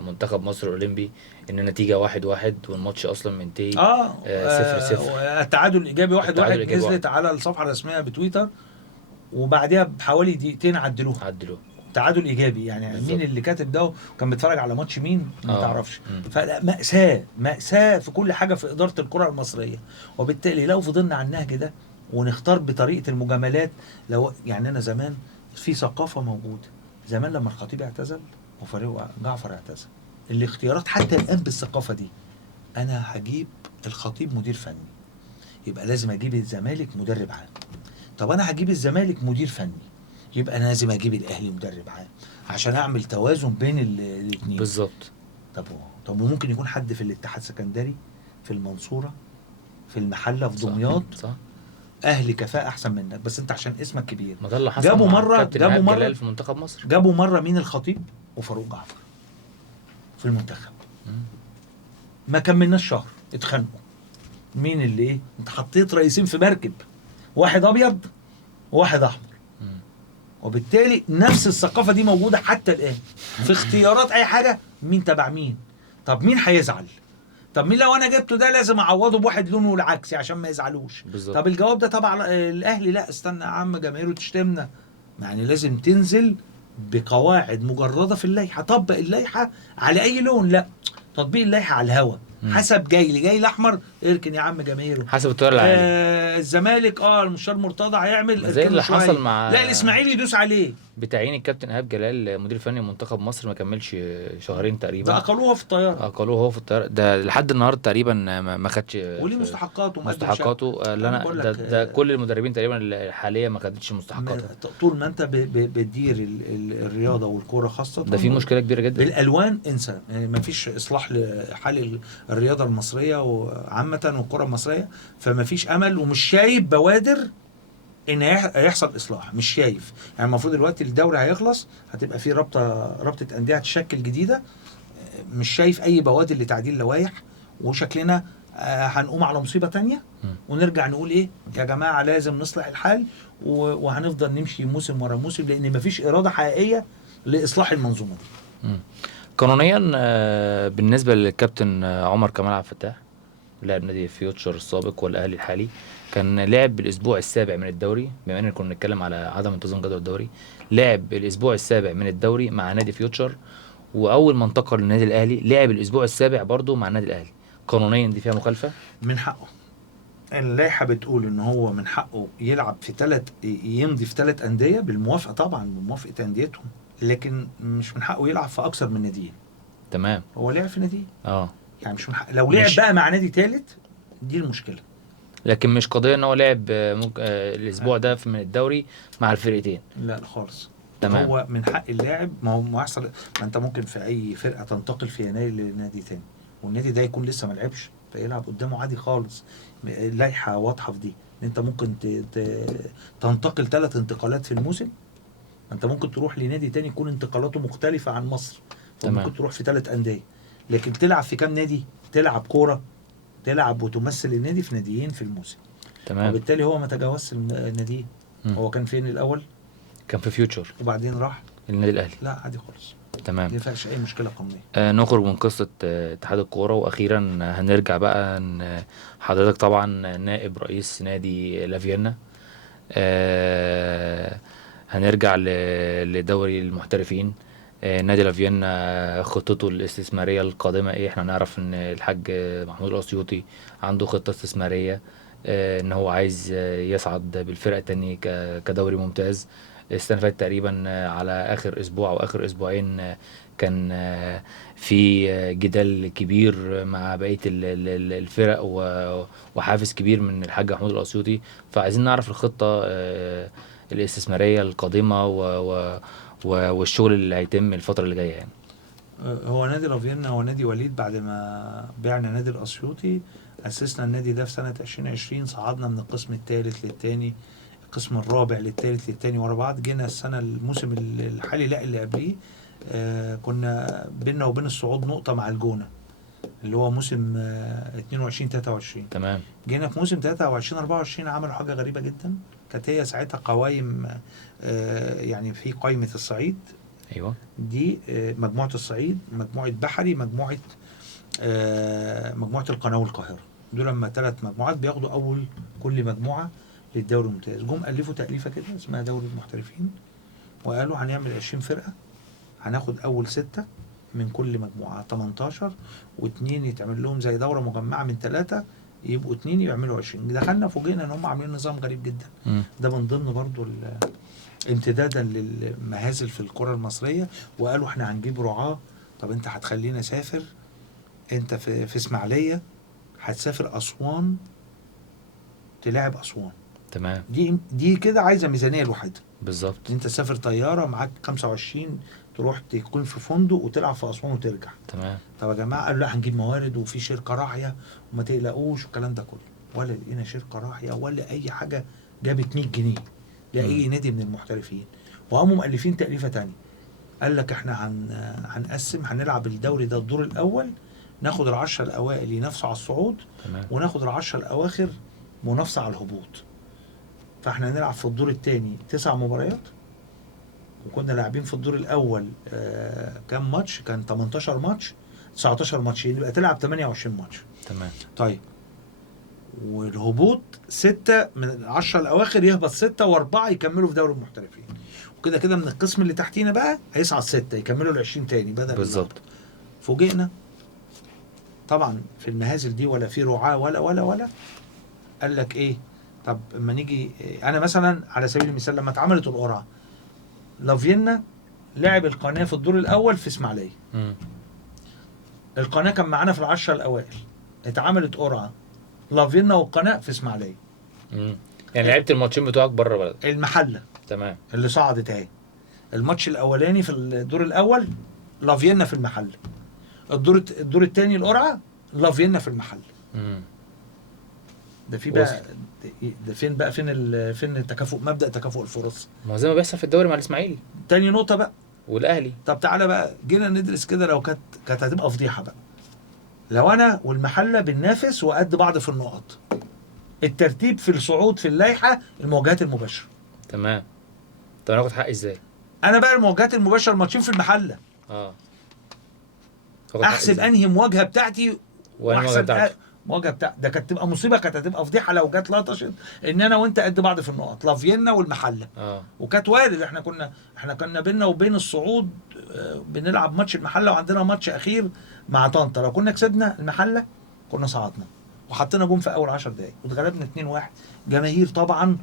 منتخب مصر الاولمبي ان النتيجه 1-1 والماتش اصلا منتهي 0-0. التعادل الايجابي 1-1 التعادل الإيجابي نزلت على الصفحه الرسميه بتويتر، وبعديها بحوالي دقيقتين عدلوها عدلوا. تعادل ايجابي. يعني بالظبط. مين اللي كاتب ده وكان بيتفرج على ماتش مين ما تعرفش. مم. فمأساة مأساة في كل حاجة في إدارة الكرة المصرية. وبالتالي لو فضلنا على النهج ده ونختار بطريقة المجاملات، لو يعني أنا زمان في ثقافة موجودة، زمان لما الخطيب اعتزل وفاروق جعفر اعتزل، الاختيارات حتى الآن بالثقافة دي، أنا هجيب الخطيب مدير فني، يبقى لازم أجيب الزمالك مدرب عام. طب أنا هجيب الزمالك مدير فني، يبقى أنا لازم أجيب الأهلي مدرب عام عشان أعمل توازن بين الاثنين. بالظبط. طب وممكن يكون حد في الاتحاد السكندري، في المنصورة، في المحلة، في دمياط، صح. أهلي كفاءة أحسن منك، بس أنت عشان اسمك كبير. ما ده اللي حصل جابوا مع مرة كابتن جابوا إيهاب مرة جلال في منتخب مصر. جابوا مرة مين؟ الخطيب وفاروق جعفر في المنتخب. ما كملناش شهر اتخانقوا. مين اللي ايه؟ انت حطيت رئيسين في مركب، واحد ابيض وواحد احمر. وبالتالي نفس الثقافة دي موجودة حتى الآن في اختيارات أي حاجة. مين تبع مين؟ طب مين هيزعل؟ طب مين لو أنا جبته ده لازم أعوضه بواحد لونه العكسي عشان ما يزعلوش. بالظبط. طب الجواب ده تبع الأهلي، لا استنى يا عم جماهيره تشتمنا. يعني لازم تنزل بقواعد مجردة في اللائحة، طبق اللائحة على أي لون، لا تطبيق اللائحة على الهوا حسب جاي الأحمر اركن يا عم جماهيره، حسب الطيار العالي. الزمالك المستشار مرتضى هيعمل زي اللي اركنه حصل شوية. مع لا الإسماعيلي يدوس عليه. بتعيين الكابتن ايهاب جلال مدير فني منتخب مصر، ما كملش شهرين تقريبا. ده أقلوها في الطيارة. اقلوه هو في الطياره ده لحد النهارده تقريبا ما خدش وليه مستحقاته مستحقاته. اللي أنا انا بقول ده لك، كل المدربين تقريبا الحاليه ما خدتش مستحقاتها. طول ما انت بتدير الرياضه والكوره خاصه، ده في مشكله كبيره جدا. بالالوان انسى. ما فيش اصلاح لحال الرياضه المصريه وعامه والكره المصريه، فما فيش امل ومش شايف بوادر ان هيحصل اصلاح. مش شايف. يعني المفروض دلوقتي الدوري هيخلص، هتبقى في رابطه انديه هتشكل جديده. مش شايف اي بوادر لتعديل لوائح، وشكلنا هنقوم على مصيبة تانية ونرجع نقول ايه يا جماعة لازم نصلح الحال، وهنفضل نمشي موسم ورا موسم لان مفيش ارادة حقيقية لاصلاح المنظومة دي. قانونيا بالنسبة للكابتن عمر كمال عبد الفتاح لاعب نادي فيوتشر السابق والاهلي الحالي، كان لعب بالاسبوع السابع من الدوري، بما ان كنا بنتكلم على عدم انتظام جدول الدوري، لعب الاسبوع السابع من الدوري مع نادي فيوتشر، واول ما انتقل للنادي الاهلي لعب الاسبوع السابع برضه مع النادي الاهلي. قانونيا دي فيها مخالفه؟ من حقه. اللائحه بتقول ان هو من حقه يلعب في يمضي في 3 انديه بالموافقه، طبعا بموافقه انديتهم، لكن مش من حقه يلعب في اكثر من ناديين. تمام. هو لعب في ناديين، يعني مش من حقه. لو لعب بقى مع نادي ثالث دي المشكله، لكن مش قضيه ان هو لعب الاسبوع ده من الدوري مع الفرقتين. لا خالص. تمام. هو من حق اللاعب، ما هو ما يحصل، ما انت ممكن في اي فرقه تنتقل في يناير لنادي تاني والنادي ده يكون لسه ما لعبش فيلعب قدامه عادي خالص. اللائحه واضحه في دي، ان انت ممكن تنتقل 3 انتقالات في الموسم. انت ممكن تروح لنادي تاني يكون انتقالاته مختلفه عن مصر، فممكن تروح في 3 انديه، لكن تلعب في كام نادي؟ تلعب كوره، تلعب وتمثل النادي في ناديين في الموسم. تمام. وبالتالي هو ما تجاوزش الناديين. هو كان فين الاول؟ كان في فيوتشر وبعدين راح النادي الاهلي. لا عادي خالص. تمام. ما فيهاش اي مشكله قانونيه. نخرج من قصه اتحاد الكوره، واخيرا هنرجع بقى حضرتك طبعا نائب رئيس نادي لافيينا، هنرجع لدوري المحترفين. نادي لافيينا خطته الاستثماريه القادمه ايه؟ احنا نعرف ان الحاج محمود الاسيوطي عنده خطه استثماريه، ان هو عايز يصعد بالفرقه تاني كدوري ممتاز. السنه اللي فاتت تقريبا على اخر اسبوع او اخر اسبوعين كان في جدال كبير مع بقيه الفرق وحافز كبير من الحاج محمود الاسيوطي. فعايزين نعرف الخطه الاستثماريه القادمه والشغل اللي هيتم الفتره اللي جايه يعني. هو نادي لافيينا هو نادي وليد. بعد ما بعنا نادي الاسيوطي اسسنا النادي ده في سنه 2020. صعدنا من القسم الثالث للثاني، القسم الرابع للثالث للثاني ورا بعض. جينا السنه الموسم الحالي لا اللي قبليه كنا بيننا وبين الصعود نقطه مع الجونه، اللي هو موسم 22 23. تمام. جينا في موسم 23 24 عملوا حاجه غريبه جدا. كانت هي ساعتها قوائم يعني في قائمه الصعيد ايوه. دي مجموعه الصعيد، مجموعه بحري، مجموعه القناه والقاهره. دول لما 3 مجموعات بياخدوا اول كل مجموعه للدوري الممتاز. جم الفوا تاليفه كده اسمها دوري المحترفين، وقالوا هنعمل 20 فرقه، هناخد اول 6 من كل مجموعه 18 و2 يتعمل لهم زي دوره مجمعه من 3 يبقوا 2 يعملوا 20. دخلنا فوجئنا ان هم عاملين نظام غريب جدا. ده من ضمن برضو امتدادا للمهازل في الكره المصريه. وقالوا احنا هنجيب رعاه. طب انت هتخلينا اسافر، انت في اسماعيليه هتسافر اسوان تلاعب اسوان. تمام. دي كده عايزه ميزانيه لوحدها. بالظبط. انت تسافر طياره معاك 25 تروح تكون في فندق وتلعب في اسوان وترجع. تمام. طب يا جماعه قالوا لا هنجيب موارد وفي شركه راعيه وما تقلقوش والكلام ده كله. ولا لقينا شركه راعيه ولا اي حاجه جابت 100 جنيه لاي نادي من المحترفين. وقاموا مؤلفين تأليفه تانية. قال لك احنا هنقسم، هنلعب الدوري ده الدور الاول، ناخد ال10 الاوائل ينافسوا على الصعود. تمام. وناخد ال10 الاواخر منافسه على الهبوط. فاحنا هنلعب في الدور الثاني 9 مباريات، وكنا لاعبين في الدور الاول كام ماتش؟ كان 18 ماتش 19 ماتش، يبقى تلعب 28 ماتش. تمام. طيب والهبوط 6 من ال10 الاواخر يهبط 6 و4 يكملوا في دوري المحترفين. وكده كده من القسم اللي تحتينا بقى هيصعد 6 يكملوا ال20 تاني بدل بالظبط. فوجئنا طبعا في المهازل دي ولا في رعاة ولا قال لك ايه؟ طب اما نيجي انا مثلا على سبيل المثال لما اتعملت القرعه، لافيينا لعب القناه في الدور الاول في اسماعيليه. القناه كان معانا في ال10 الاوائل. اتعملت قرعه لافيينا والقناه في اسماعيليه. يعني لعبت الماتشين بتوعك بره بلد. المحله تمام. اللي صعدت اهي. الماتش الاولاني في الدور الاول لافيينا في المحله. الدور الثاني القرعه لافيينا في المحله. ده في بقى ده فين بقى فين التكافؤ، مبدأ تكافؤ الفرص. ما زي ما بيحصل في الدوري مع الاسماعيلي. تاني نقطة بقى والاهلي. طب تعالى بقى جينا ندرس كده. لو كانت هتبقى فضيحة بقى لو انا والمحلة بننافس وقد بعض في النقط. الترتيب في الصعود في اللائحة المواجهات المباشرة. تمام. طب انا اخد حقي ازاي؟ انا بقى المواجهات المباشرة الماتشين في المحلة. احسب انهي مواجهة بتاعتي واحسن مواجهه ده كانت تبقى مصيبه، كانت هتبقى فضيحه لو جت لطشت ان انا وانت قد بعض في النقط لافيينا والمحله. وكانت وارد. احنا كنا بيننا وبين الصعود بنلعب ماتش المحله وعندنا ماتش اخير مع طنطا. لو كنا كسبنا المحله كنا صعدنا وحطينا جون في اول 10 دقائق واتغلبنا 2-1. جماهير طبعا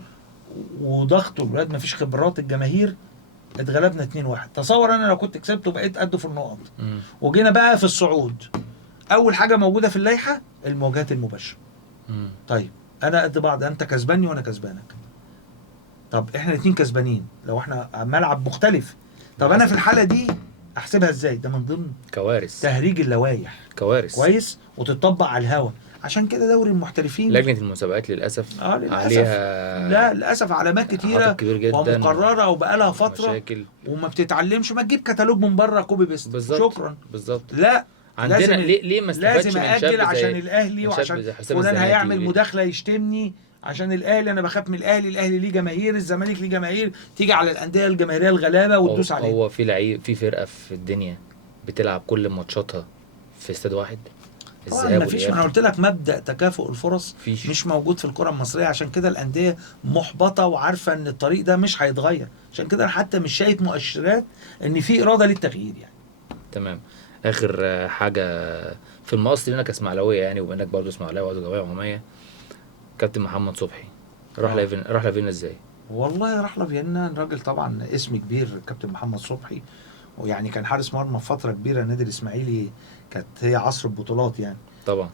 وضغط الولاد ما فيش خبرات الجماهير. اتغلبنا 2-1. تصور انا لو كنت كسبت وبقيت قده في النقط. وجينا بقى في الصعود اول حاجه موجوده في اللائحه المواجهات المباشره. طيب انا قد بعض، انت كسباني وانا كسبانك. طب احنا الاثنين كسبانين لو احنا ملعب مختلف. طب انا في الحاله دي احسبها ازاي؟ ده من ضمن كوارث تهريج اللوائح. كوارث. كويس. وتطبق على الهوا. عشان كده دوري المحترفين لجنه المسابقات للاسف للأسف. عليها لا للاسف علامات كتيره كبير جدا ومقرره وبقالها فتره مشاكل. وما بتتعلمش. ما تجيب كتالوج من بره كوبي بيست. شكرا. بالظبط. لا عندنا ليه ما استفادش لازم من اجل عشان الاهلي وعشان فلان هيعمل مداخله يشتمني عشان الاهلي. انا بخاف من الاهلي ليه جماهير، الزمالك ليه جماهير. تيجي على الانديه الجماهيريه الغلابه وتدوس عليه. هو في لعيب في فرقه في الدنيا بتلعب كل ماتشاتها في استاد واحد؟ الذهاب ما فيش. انا قلت لك مبدا تكافؤ الفرص مش موجود في الكره المصريه. عشان كده الانديه محبطه وعارفه ان الطريق ده مش هيتغير. عشان كده حتى مش شايف مؤشرات ان في اراده للتغيير يعني. تمام. اخر حاجه في المقص لنا كاسماعيلاويه يعني، وبما انك برضه اسماعيلاوي وعضو جمعيه عموميه، كابتن محمد صبحي راح لافينا ازاي؟ والله راح لافينا الراجل طبعا اسم كبير كابتن محمد صبحي. ويعني كان حارس مرمى في فتره كبيره. النادي الاسماعيلي كانت هي عصر البطولات يعني. طبعا.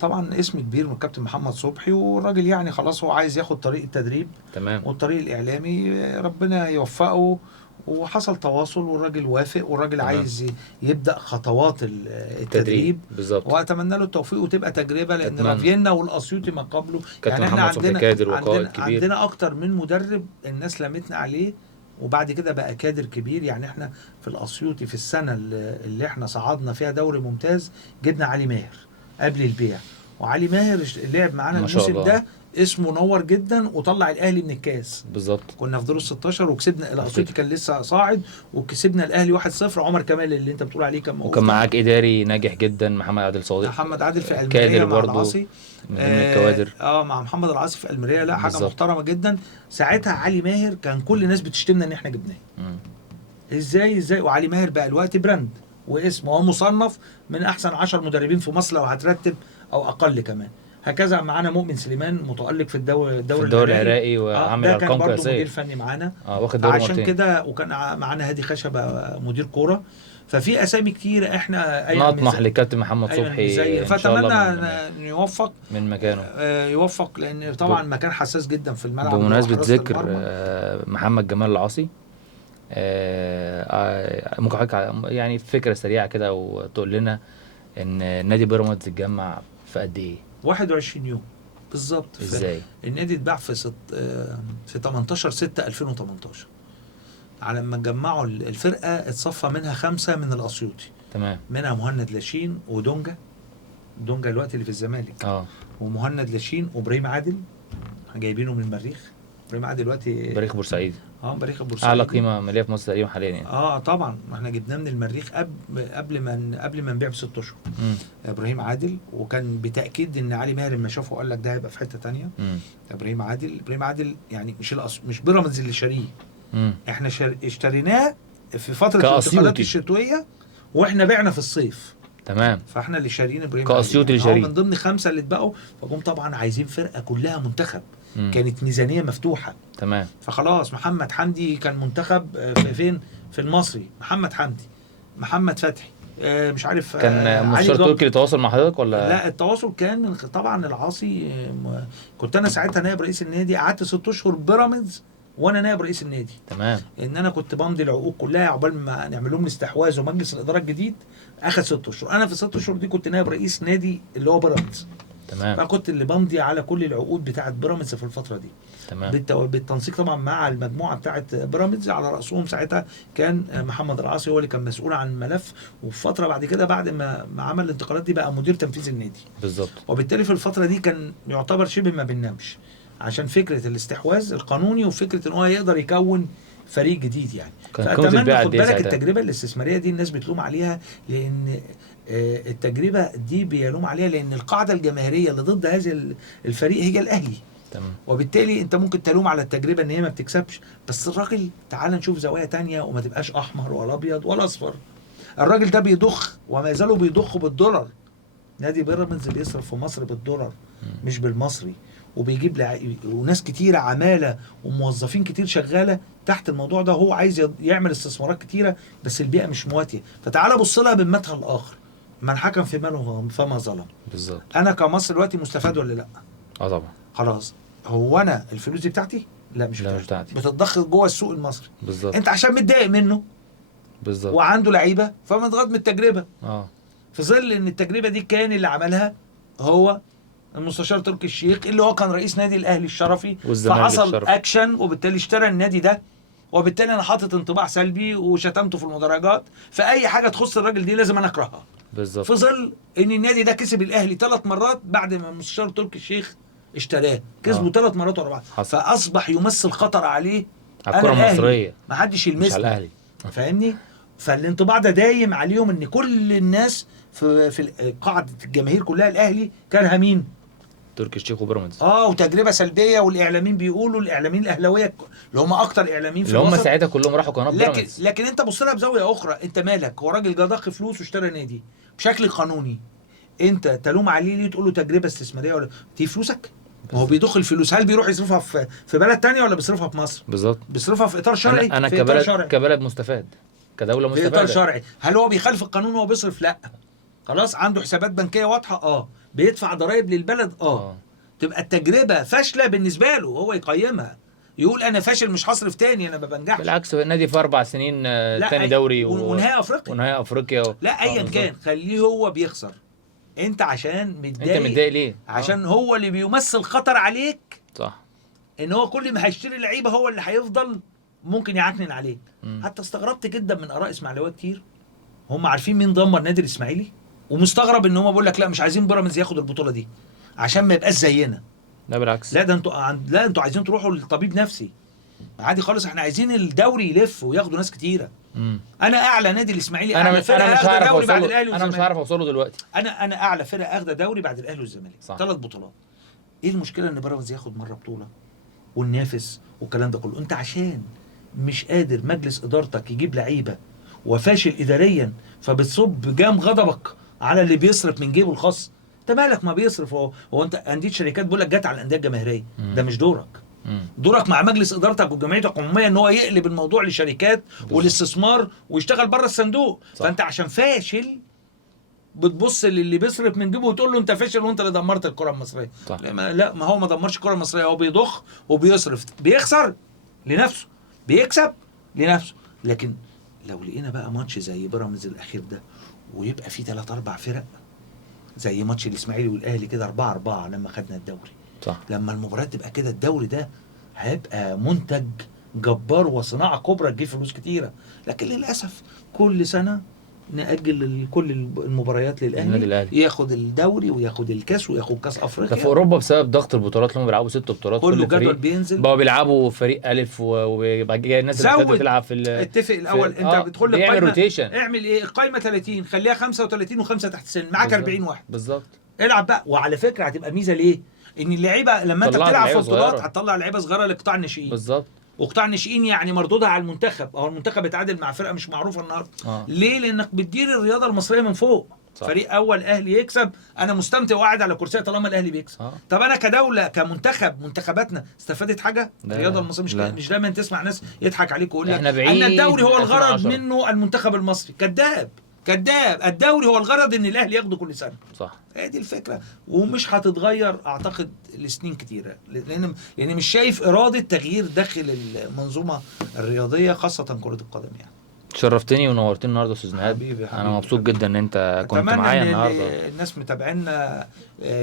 طبعا اسم كبير من كابتن محمد صبحي. والراجل يعني خلاص هو عايز ياخد طريق التدريب. تمام. والطريق الاعلامي ربنا يوفقه وحصل تواصل والراجل وافق، والراجل عايز يبدا خطوات التدريب بالظبط. واتمنى له التوفيق وتبقى تجربه، لان رافينا والاسيوطي ما قبله يعني احنا عندنا عندنا اكتر من مدرب الناس لمتنا عليه وبعد كده بقى كادر كبير. يعني احنا في الاسيوطي في السنه اللي احنا صعدنا فيها دوري ممتاز جبنا علي ماهر قبل البيع، وعلي ماهر لعب معانا الموسم ده، اسمه نور جدا وطلع الاهلي من الكاس. بالظبط. كنا في دور ال16 وكسبنا الاسيوطي، كان لسه صاعد وكسبنا الاهلي 1-0. عمر كمال اللي انت بتقول عليه كان موجود، وكان معاك اداري ناجح جدا محمد عادل صادق. محمد عادل في الميريا مع العاصي من الكوادر. مع محمد العاصي في الميريا، لا حاجه محترمه جدا. ساعتها علي ماهر كان كل الناس بتشتمنا ان احنا جبناه. ازاي وعلي ماهر بقى الوقت براند واسمه، هو مصنف من احسن 10 مدربين في مصر لو هترتب او اقل كمان. هكذا معانا مؤمن سليمان متألق في الدوري العراقي وعامل ارقام كويسه، ده كان برضه مدير فني معانا واخد دوري عشان كده، وكان معانا هادي خشبه مدير كوره. ففي اسامي كتير احنا نطمح لكابتن محمد صبحي فاتمنى يوفق من مكانه، يوفق، لان طبعا مكان حساس جدا في الملعب. بمناسبه ذكر محمد جمال العاصي، ممكن حضرتك يعني فكره سريعه كده وتقول لنا ان نادي بيراميدز اتجمع في قد ايه؟ 21 يوم بالظبط. ازاي؟ النادي اتباع في 18/6/2018. على ما جمعوا الفرقه اتصفى منها 5 من الاسيوطي، تمام، منها مهند لاشين ودونجا دلوقتي اللي في الزمالك، ومهند لاشين وابراهيم عادل جايبينه من المريخ. ابراهيم عادل دلوقتي مريخ بورسعيد، مريخ بورسعيد اعلى قيمه ماليه في مصر تقريبا حاليا يعني. طبعا احنا جبناه من المريخ قبل ما نبيع ب6 اشهر. ابراهيم عادل، وكان بتاكيد ان علي ماهر لما شافه قال لك ده هيبقى في حته ثانيه. ابراهيم عادل يعني مش بيراميدز اللي شاريه، احنا اشتريناه في فتره الانتقالات الشتويه واحنا بعنا في الصيف. تمام. فاحنا اللي شارين ابراهيم كاسيوطي اللي شاريه من ضمن 5 اللي اتبقوا. فجم طبعا عايزين فرقه كلها منتخب، كانت ميزانيه مفتوحه. تمام. فخلاص محمد حمدي كان منتخب فين؟ في المصري. محمد حمدي، محمد فتحي، مش عارف، كان مستشار تركي اللي تواصل مع حضرتك ولا؟ لا، التواصل كان من طبعا العاصي. كنت انا ساعتها نائب رئيس النادي، قعدت 6 اشهر بيراميدز وانا نائب رئيس النادي. تمام. ان انا كنت بمضي العقود كلها عقبال ما نعمل لهم الاستحواذ، ومجلس الاداره الجديد اخذ 6 اشهر. انا في 6 اشهر دي كنت نائب رئيس نادي اللي هو بيراميدز. تمام. فكنت اللي بمضي على كل العقود بتاعه بيراميدز في الفتره دي. تمام. بالتنسيق طبعا مع المجموعه بتاعه بيراميدز، على راسهم ساعتها كان محمد العاصي، هو اللي كان مسؤول عن الملف. وفي فتره بعد كده بعد ما عمل الانتقالات دي بقى مدير تنفيذي النادي. بالظبط. وبالتالي في الفتره دي كان يعتبر شبه ما بننامش، عشان فكره الاستحواذ القانوني وفكره ان هو يقدر يكون فريق جديد يعني. فاتمنى خد بالك التجربه الاستثماريه دي الناس بتلوم عليها، لان التجربه دي بيلوم عليها لان القاعده الجماهيريه اللي ضد هذا الفريق هي الاهلي. تمام. وبالتالي انت ممكن تلوم على التجربه ان هي ما بتكسبش، بس الراجل تعال نشوف زوايا تانية وما تبقاش احمر ولا ابيض ولا اصفر. الراجل ده بيضخ وما يزالوا بيضخوا بالدولار. نادي بيراميدز بيصرف في مصر بالدولار مش بالمصري، وبيجيب وناس كتيره عماله وموظفين كتير شغاله تحت الموضوع ده. هو عايز يعمل استثمارات كتيره بس البيئه مش مواتيه. فتعالى بص لها بالمدخل الاخر، من حكم في ماله فما ظلم. بالظبط. انا كمصر دلوقتي مستفاد ولا لا؟ طبعا. خلاص، هو انا الفلوس دي بتاعتي؟ لا مش بتاعتي. بتتضخ جوه السوق المصري. بالظبط. انت عشان متضايق منه بالظبط وعنده لعيبه فمتغاض من التجربه. في ظل ان التجربه دي كان اللي عملها هو المستشار تركي الشيخ اللي هو كان رئيس نادي الاهلي الشرفي، فحصل اكشن وبالتالي اشترى النادي ده، وبالتالي انا حاطط انطباع سلبي وشتمته في المدرجات. فاي حاجه تخص الراجل دي لازم انا اكرهها. بالظبط. في ظل ان النادي ده كسب الاهلي 3 مرات بعد ما المستشار تركي الشيخ اشتراه، كسبوا 3 مرات ورا بعض، فاصبح يمثل خطر عليه على الكره المصريه، ما حدش يلمسني، مش على الاهلي. فاهمني؟ فالانطباع ده دايم عليهم ان كل الناس في قاعده الجماهير كلها الاهلي كارهه مين؟ تركي الشيخ وبيراميدز. وتجربه سلبيه. والاعلاميين بيقولوا الاعلاميين الاهلاويه اللي هم اكتر اعلاميين في اللي هم ساعتها كلهم راحوا قناه بيراميدز. لكن انت بص لها بزاويه اخرى، انت مالك؟ هو راجل ضخ فلوس واشترى نادي بشكل قانوني، انت تلوم عليه ليه؟ تقول له تجربه استثماريه ولا دي فلوسك؟ ما هو بيضخ الفلوس، هل بيروح يصرفها في بلد تانية ولا بيصرفها في مصر؟ بالظبط. بيصرفها في اطار شرعي. انا كبلد مستفاد، كدوله مستفاده في اطار شرعي. هل هو بيخالف القانون وهو بيصرف؟ لا. خلاص، عنده حسابات بنكيه واضحه، بيدفع ضرائب للبلد، تبقى التجربه فاشله بالنسبه له، هو يقيمها يقول انا فاشل مش هصرف تاني، انا ما بنجحش. بالعكس النادي في 4 سنين تاني دوري ونهائي افريقيا، ونهائي افريقيا. لا ايا كان خليه هو بيخسر، انت عشان متضايق. انت متضايق ليه؟ عشان هو اللي بيمثل خطر عليك، صح. ان هو كل ما هيشتري لعيبه هو اللي هيفضل ممكن يعكنن عليك. حتى استغربت جدا من اراء اسماعيلاويه كتير هم عارفين مين دمر نادي الاسماعيلي، ومستغرب ان هم بيقول لك لا مش عايزين بيراميدز ياخد البطوله دي عشان ما يبقاش زينا. لا بالعكس، لا ده انتوا عايزين تروحوا لطبيب نفسي عادي خالص. احنا عايزين الدوري يلف وياخدوا ناس كتيره. انا اعلى نادي الاسماعيلي، انا مش عارف دوري بعد اوصله، الاهلي والزمالك. انا مش عارف اوصله دلوقتي. انا اعلى فرقه اخده دوري بعد الاهلي والزمالك، صح. 3 بطولات. ايه المشكله ان بيراميدز ياخد مره بطوله وننافس والكلام ده كله؟ انت عشان مش قادر مجلس ادارتك يجيب لعيبه وفاشل اداريا فبتصب جام غضبك على اللي بيصرف من جيبه الخاص. انت مالك ما بيصرف؟ هو انت انديه شركات بيقول لك جت على الانديه الجماهيريه، ده مش دورك. دورك مع مجلس ادارتك وجمعيتك العموميه ان هو يقلب الموضوع لشركات والاستثمار ويشتغل بره الصندوق. صح. فانت عشان فاشل بتبص للي بيصرف من جيبه وتقول له انت فاشل وانت اللي دمرت الكره المصريه. صح. لا ما هو ما دمرش الكره المصريه، هو بيضخ وبيصرف، بيخسر لنفسه بيكسب لنفسه. لكن لو لقينا بقى ماتش زي بيراميدز الاخير ده ويبقى فيه 3-4 فرق زي ماتش الاسماعيلي والاهلي كده 4-4 لما خدنا الدوري، صح. لما المباريات تبقى كده الدوري ده هيبقى منتج جبار وصناعه كبرى تجيب فلوس كتيره. لكن للاسف كل سنه نأجل كل المباريات للأهلي، ياخد الدوري وياخد الكاس وياخد كاس افريقيا. ده في اوروبا بسبب ضغط البطولات اللي هم بيلعبوا 6 بطولات كله كل فريق جدول بينزل بقوا بيلعبوا فريق الف وبيبقى جاي الناس اللي بتلعب في اتفق الاول انت بتدخل لك بيعمل قايمه روتيشن. اعمل ايه؟ القايمه 30 خليها 35 و5 تحت السن، معاك 40 واحد بالظبط. العب بقى. وعلى فكره هتبقى ميزه ليه؟ ان اللعيبه لما انت بتلعب في بطولات هتطلع لعيبه صغيره لقطاع الناشئين. بالظبط. وقطاع الناشئين يعني مردودها على المنتخب، او المنتخب اتعادل مع فرقه مش معروفه النهارده. ليه؟ لانك بتدير الرياضه المصريه من فوق. صح. فريق اول اهلي يكسب انا مستمتع وقاعد على كرسي طالما الاهلي بيكسب. طب انا كدوله كمنتخب منتخباتنا استفادت حاجه؟ الرياضه المصريه مش دايما تسمع ناس يضحك عليك ويقول لك ان الدوري هو الغرض منه المنتخب المصري. كذاب كذاب. الدوري هو الغرض ان الاهلي ياخده كل سنه. صح. هي دي الفكره، ومش هتتغير اعتقد لسنين كتيره، لان مش شايف اراده تغيير داخل المنظومه الرياضيه خاصه كره القدم. يعني شرفتني ونورتني النهارده يا استاذ نهاد. حبيبي انا مبسوط جدا ان انت كنت معايا النهارده. الناس متابعينا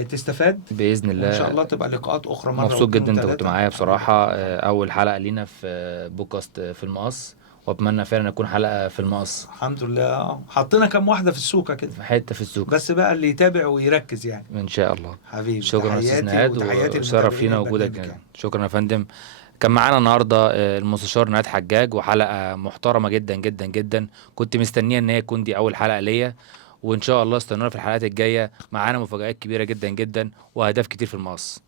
تستفاد باذن الله، ان شاء الله تبقى لقاءات اخرى مره. مبسوط جدا انت كنت معايا بصراحه. اول حلقه لينا في بودكاست في المقص، واتمنى فعلا تكون حلقه في المقص. الحمد لله حطينا كام واحده في السوكه كده، في حته في السوق، بس بقى اللي يتابع ويركز يعني ان شاء الله. حبيبي شكرا يا استاذ نهاد، وشرف لينا وجودك يعني. شكرا يا فندم. كان معانا النهارده المستشار نهاد حجاج، وحلقه محترمه جدا جدا جدا. كنت مستنيه ان هي تكون دي اول حلقه ليا، وان شاء الله استنونا في الحلقات الجايه. معانا مفاجآت كبيره جدا جدا واهداف كتير في المقص.